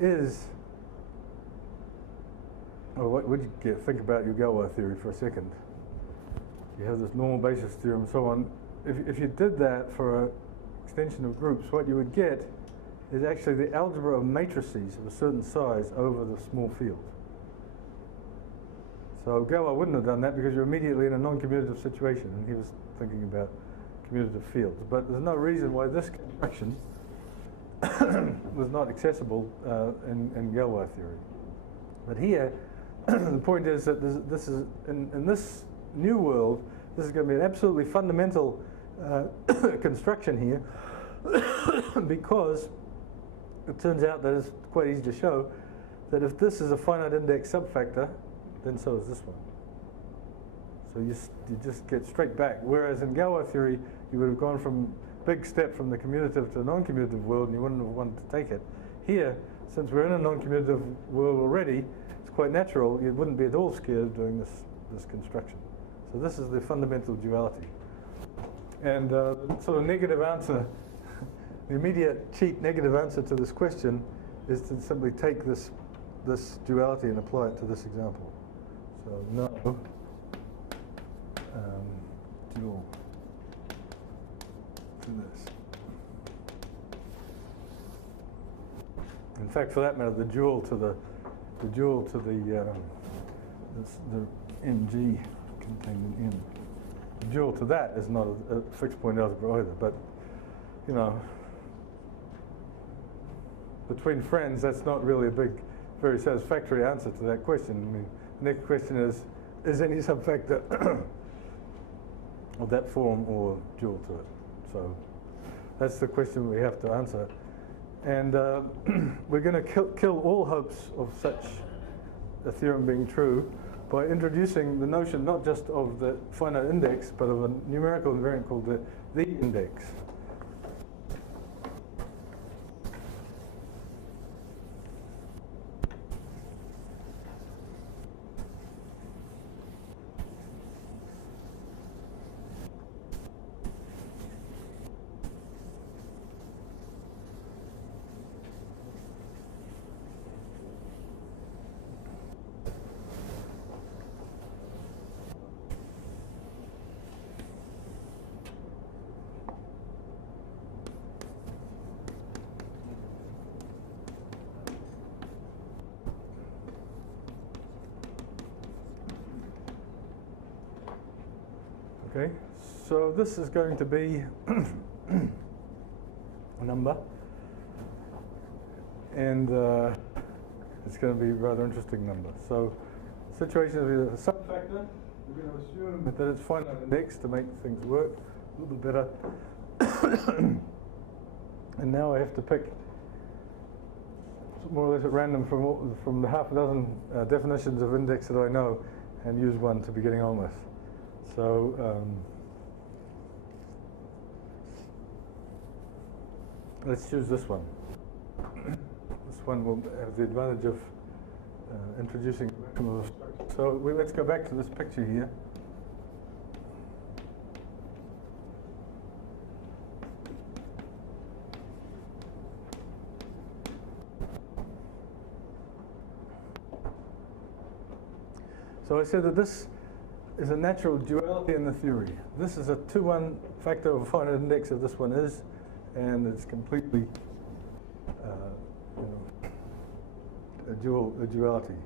is, well, what would you get? Think about your Galois theory for a second. You have this normal basis theorem and so on. If you did that for an extension of groups, what you would get is actually the algebra of matrices of a certain size over the small field. So Galois wouldn't have done that because you're immediately in a non-commutative situation, and he was thinking about commutative fields. But there's no reason why this construction was not accessible in Galois theory. But here, the point is that this is in this new world, this is going to be an absolutely fundamental construction here, because it turns out that it's quite easy to show that if this is a finite index subfactor, then so is this one. So you just get straight back. Whereas in Galois theory, you would have gone from big step from the commutative to the non-commutative world, and you wouldn't have wanted to take it. Here, since we're in a non-commutative world already, it's quite natural. You wouldn't be at all scared of doing this construction. So this is the fundamental duality. And the sort of negative answer, the immediate cheap negative answer to this question is to simply take this duality and apply it to this example. So no dual to this. In fact, for that matter, the dual to the mg contained in M. The dual to that is not a fixed point algebra either, but you know, between friends, that's not really a very satisfactory answer to that question. I mean, the next question is any subfactor of that form or dual to it? So that's the question we have to answer. And we're going to kill all hopes of such a theorem being true by introducing the notion not just of the finite index, but of a numerical invariant called the index. Okay, so this is going to be a number, and it's going to be a rather interesting number. So, situation is either a subfactor. We're going to assume that it's finite index to make things work a little bit better. And now I have to pick more or less at random from the half a dozen definitions of index that I know, and use one to be getting on with. So let's choose this one. This one will have the advantage of introducing. So let's go back to this picture here. So I said that this is a natural duality in the theory. This is a 2-1 factor of a finite index, as this one is, and it's completely a duality.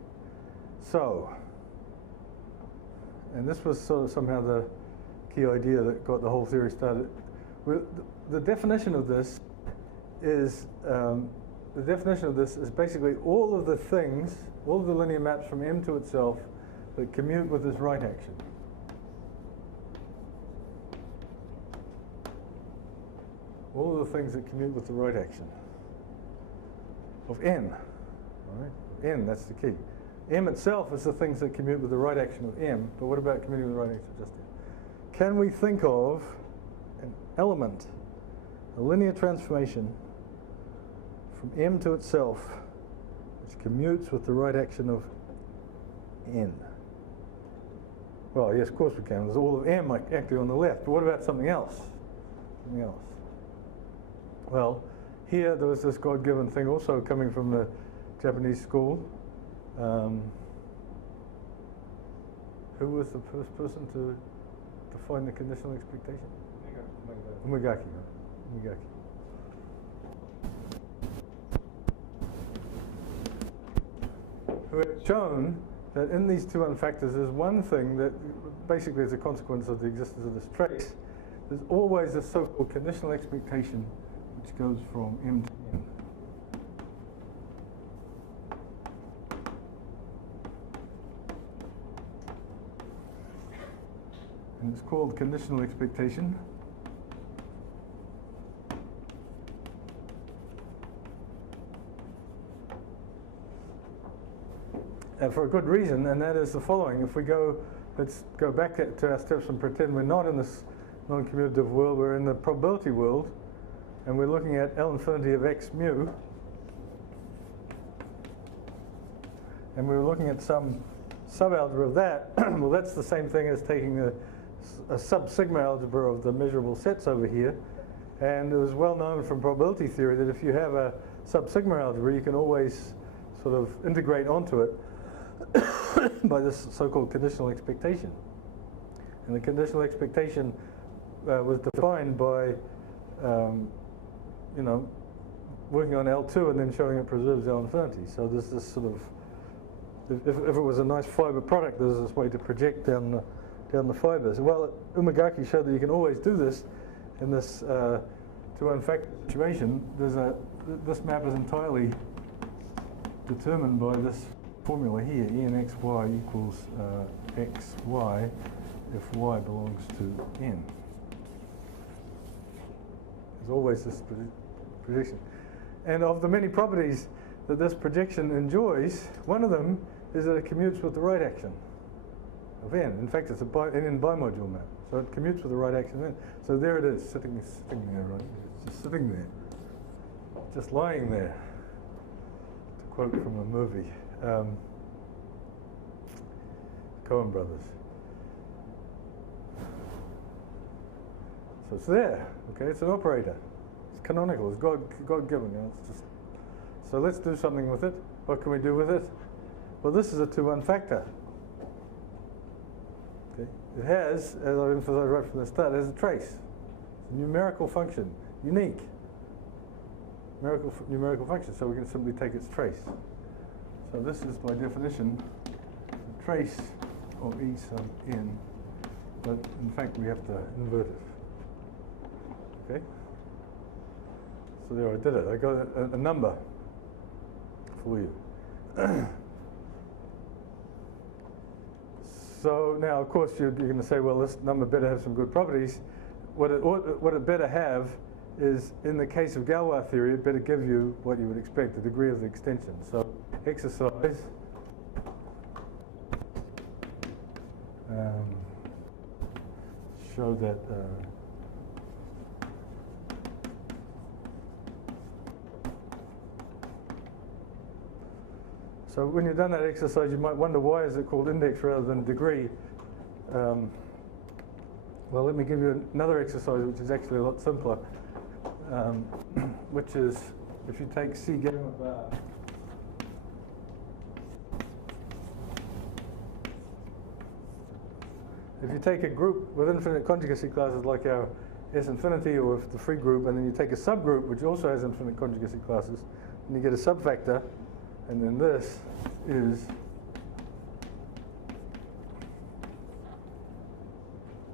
So, and this was sort of somehow the key idea that got the whole theory started. The definition of this is basically all of the things, all of the linear maps from M to itself that commute with this right action. All of the things that commute with the right action of N. All right? N, that's the key. M itself is the things that commute with the right action of M, but what about commuting with the right action of just M? Can we think of an element, a linear transformation from M to itself, which commutes with the right action of N? Well, yes, of course we can. There's all of M actually on the left. But what about something else? Something else. Well, here there was this God-given thing also coming from the Japanese school. Who was the first person to define the conditional expectation? Umegaki. Right? Umegaki. Who had shown that in these 2-1 factors, there's one thing that basically is a consequence of the existence of this trace. There's always a so-called conditional expectation which goes from M to N. And it's called conditional expectation. For a good reason, and that is the following. If we go, let's go back to our steps and pretend we're not in this non-commutative world, we're in the probability world, and we're looking at L infinity of x mu, and we were looking at some subalgebra of that. Well, that's the same thing as taking a sub-sigma algebra of the measurable sets over here, and it was well known from probability theory that if you have a sub-sigma algebra, you can always sort of integrate onto it by this so-called conditional expectation. And the conditional expectation was defined by, working on L2 and then showing it preserves L infinity. So there's this sort of, if it was a nice fiber product, there's this way to project down the fibers. Well, Umegaki showed that you can always do this in this 2-1 factor situation. This map is entirely determined by this formula here, ENXY equals XY if Y belongs to N. There's always this projection. And of the many properties that this projection enjoys, one of them is that it commutes with the right action. of n. In fact, it's a n bimodule map, so it commutes with the right action n. So there it is, sitting there, right? It's just sitting there, just lying there. To quote from a movie, Coen Brothers. So it's there. Okay, it's an operator. It's canonical. It's God-given. You know, it's just. So let's do something with it. What can we do with it? Well, this is a 2-1 factor. Okay. It has, as I emphasized right from the start, it has a trace. It's a numerical function, unique. Numerical function, so we can simply take its trace. So this is, by definition, a trace of E sub n, but in fact we have to invert it. Okay? So there, I did it. I got a number for you. So now, of course, you're going to say, well, this number better have some good properties. What it better have is, in the case of Galois theory, it better give you what you would expect, the degree of the extension. So exercise show that so when you've done that exercise, you might wonder, why is it called index rather than degree? Well, let me give you another exercise which is actually a lot simpler, which is if you take C gamma bar, if you take a group with infinite conjugacy classes like our S infinity or the free group, and then you take a subgroup which also has infinite conjugacy classes, and you get a subfactor, and then this is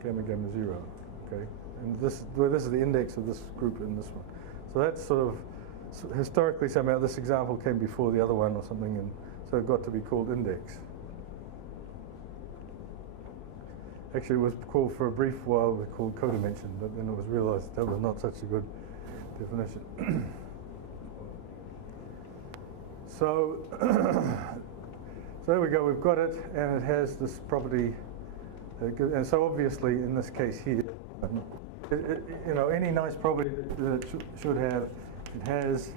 gamma 0, okay? And this is the index of this group in this one. So that's sort of, historically somehow this example came before the other one or something, and so it got to be called index. Actually, it was called for a brief while, it was called codimension, but then it was realized that was not such a good definition. So, so there we go, we've got it, and it has this property, and so obviously in this case here, you know, any nice property that it should have, it has,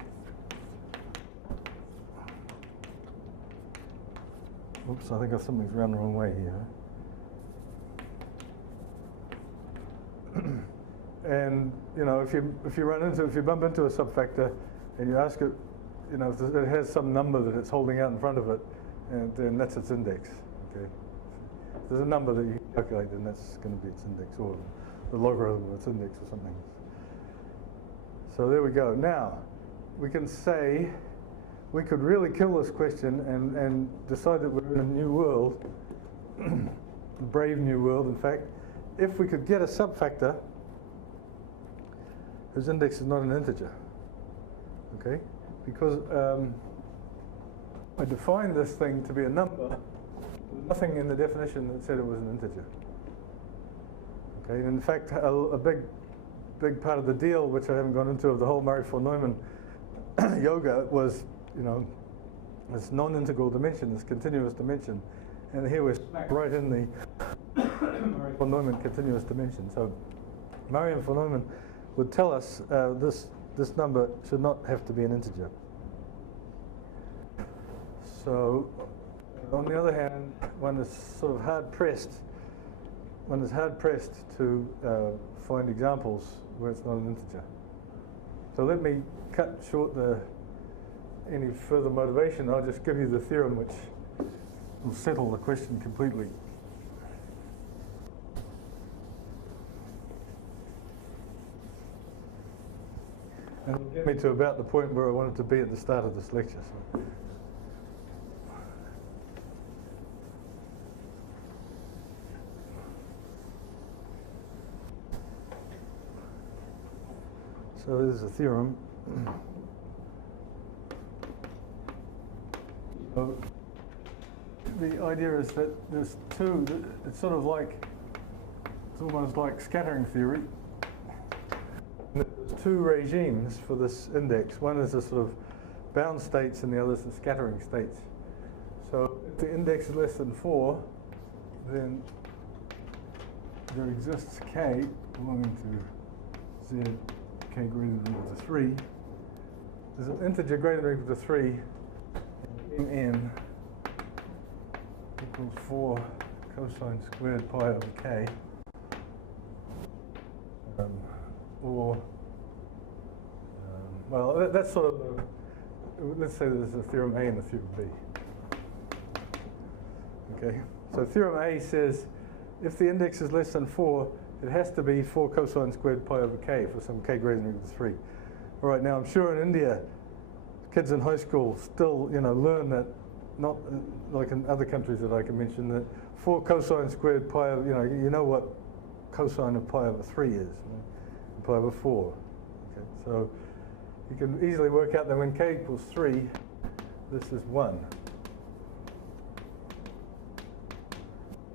oops, I think something's run the wrong way here. And you know, if you bump into a subfactor and you ask it, you know, if it has some number that it's holding out in front of it, and then that's its index. Okay, if there's a number that you calculate, then that's going to be its index, or the logarithm of its index, or something. So there we go. Now we can say we could really kill this question and decide that we're in a new world, a brave new world, in fact, if we could get a subfactor whose index is not an integer. Okay, because I defined this thing to be a number, nothing in the definition that said it was an integer. Okay, and in fact, a big part of the deal, which I haven't gone into, of the whole Murray von Neumann yoga was, you know, this non-integral dimension, this continuous dimension, and here we're smack right in the Murray von Neumann continuous dimension. So Murray and von Neumann would tell us this number should not have to be an integer. So, on the other hand, one is sort of hard-pressed. One is hard-pressed to find examples where it's not an integer. So let me cut short any further motivation. I'll just give you the theorem which will settle the question completely. And it'll get me to about the point where I wanted to be at the start of this lecture. So this is a theorem. So the idea is that there's it's sort of like, it's almost like scattering theory. There's two regimes for this index. One is the sort of bound states and the other is the scattering states. So if the index is less than 4, then there exists k belonging to z k greater than or equal to 3. There's an integer greater than or equal to 3 n equals 4 cosine squared pi over k, well, that's sort of, let's say there's a theorem A and a theorem B. Okay, so theorem A says if the index is less than 4, it has to be 4 cosine squared pi over k for some k greater than or equal to 3. All right, now I'm sure in India, kids in high school still, learn that, not like in other countries that I can mention, that 4 cosine squared pi over, you know what cosine of pi over 3 is, pi over 4. Okay, so you can easily work out that when k equals 3, this is 1.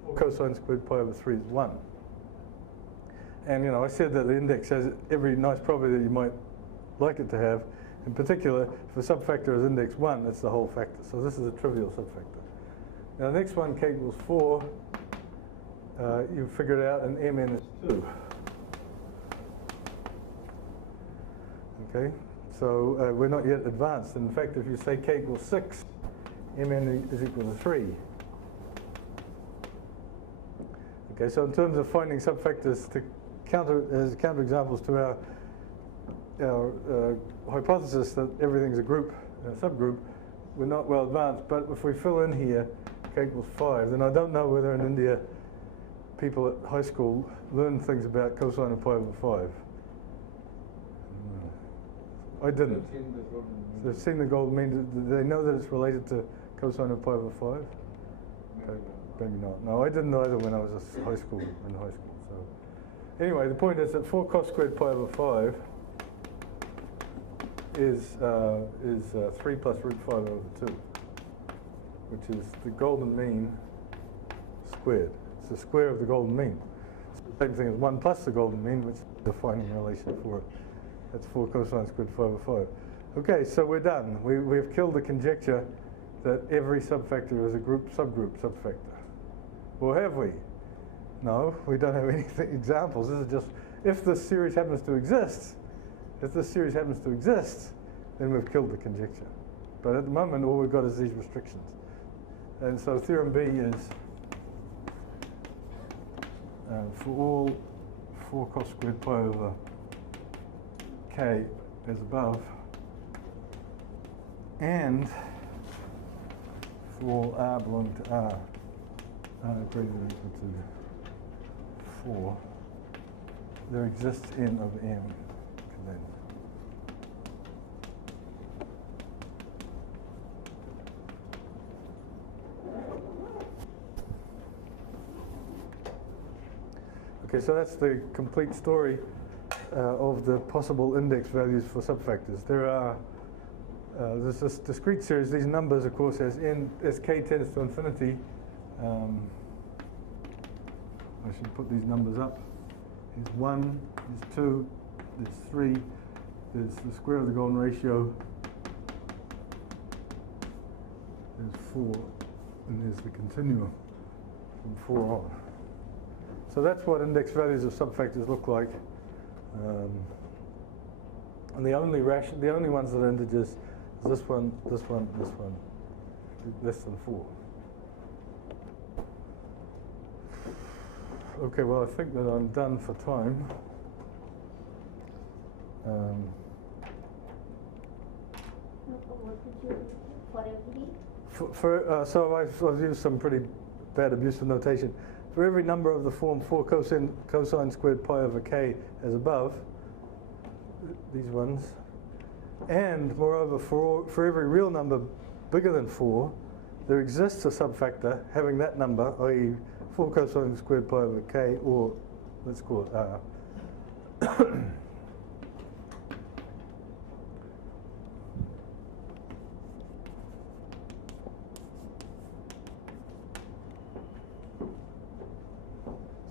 4 cosine squared pi over 3 is 1. And I said that the index has every nice property that you might like it to have. In particular, if a subfactor is index 1, that's the whole factor. So this is a trivial subfactor. Now the next one, k equals 4, you figure it out, and mn is 2. Okay, so we're not yet advanced. In fact, if you say k equals 6, mn is equal to 3. Okay, so in terms of finding subfactors to as counterexamples to our hypothesis that everything's a group, a subgroup, we're not well advanced. But if we fill in here k equals 5, then I don't know whether in India people at high school learn things about cosine of pi over 5. I didn't. They've seen the golden mean. Do they know that it's related to cosine of pi over 5? Okay, maybe not. No, I didn't either when I was in high school. So anyway, the point is that 4 cos squared pi over 5 is 3 plus root 5 over 2, which is the golden mean squared. It's the square of the golden mean. It's the same thing as 1 plus the golden mean, which is the defining relation for it. That's 4 cosine squared 5 over 5. Okay, so we're done. We've killed the conjecture that every subfactor is a group, subgroup, subfactor. Or have we? No, we don't have any examples. This is just, if this series happens to exist, then we've killed the conjecture. But at the moment, all we've got is these restrictions. And so theorem B is for all 4 cos squared pi over k as above, and for all r belonging to r greater than or equal to 4, there exists n of m. Okay, so that's the complete story of the possible index values for subfactors. There are, there's this discrete series, these numbers, of course, as k tends to infinity. I should put these numbers up. There's 1, there's 2, there's 3, there's the square of the golden ratio, there's 4, and there's the continuum from 4 on. So that's what index values of subfactors look like. And the only ones that are integers is this one, this one, this one, less than 4. Okay, well, I think that I'm done for time. So I've used some pretty bad abusive notation. For every number of the form 4 cosine squared pi over k as above, these ones, and moreover for every real number bigger than 4, there exists a subfactor having that number, i.e. 4 cosine squared pi over k, or let's call it r.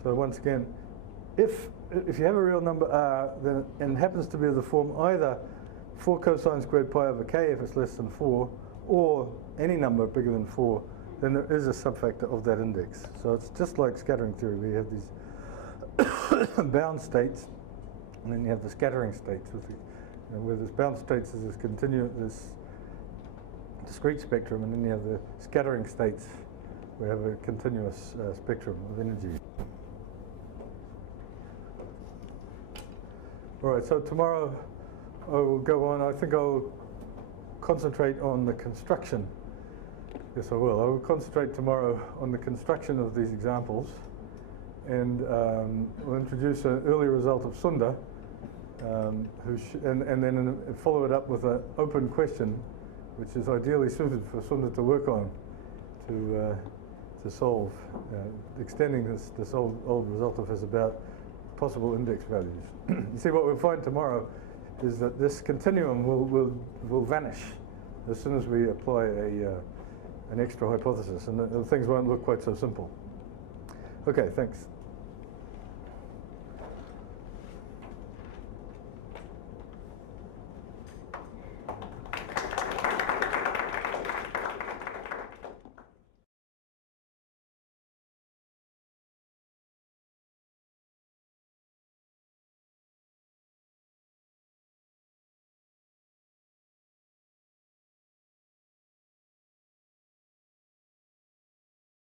So once again, if you have a real number r, then and it happens to be of the form either 4 cosine squared pi over k if it's less than 4, or any number bigger than 4, then there is a subfactor of that index. So it's just like scattering theory. We have these bound states, and then you have the scattering states, with where this bound states is this discrete spectrum, and then you have the scattering states. We have a continuous spectrum of energy. All right, so tomorrow I will go on. I think I'll concentrate on the construction. Yes, I will. I will concentrate tomorrow on the construction of these examples, and we'll introduce an early result of Sunda, and then follow it up with an open question, which is ideally suited for Sunda to work on to solve, extending this old result of his about possible index values. You see, what we'll find tomorrow is that this continuum will vanish as soon as we apply an extra hypothesis, and things won't look quite so simple. Okay, thanks.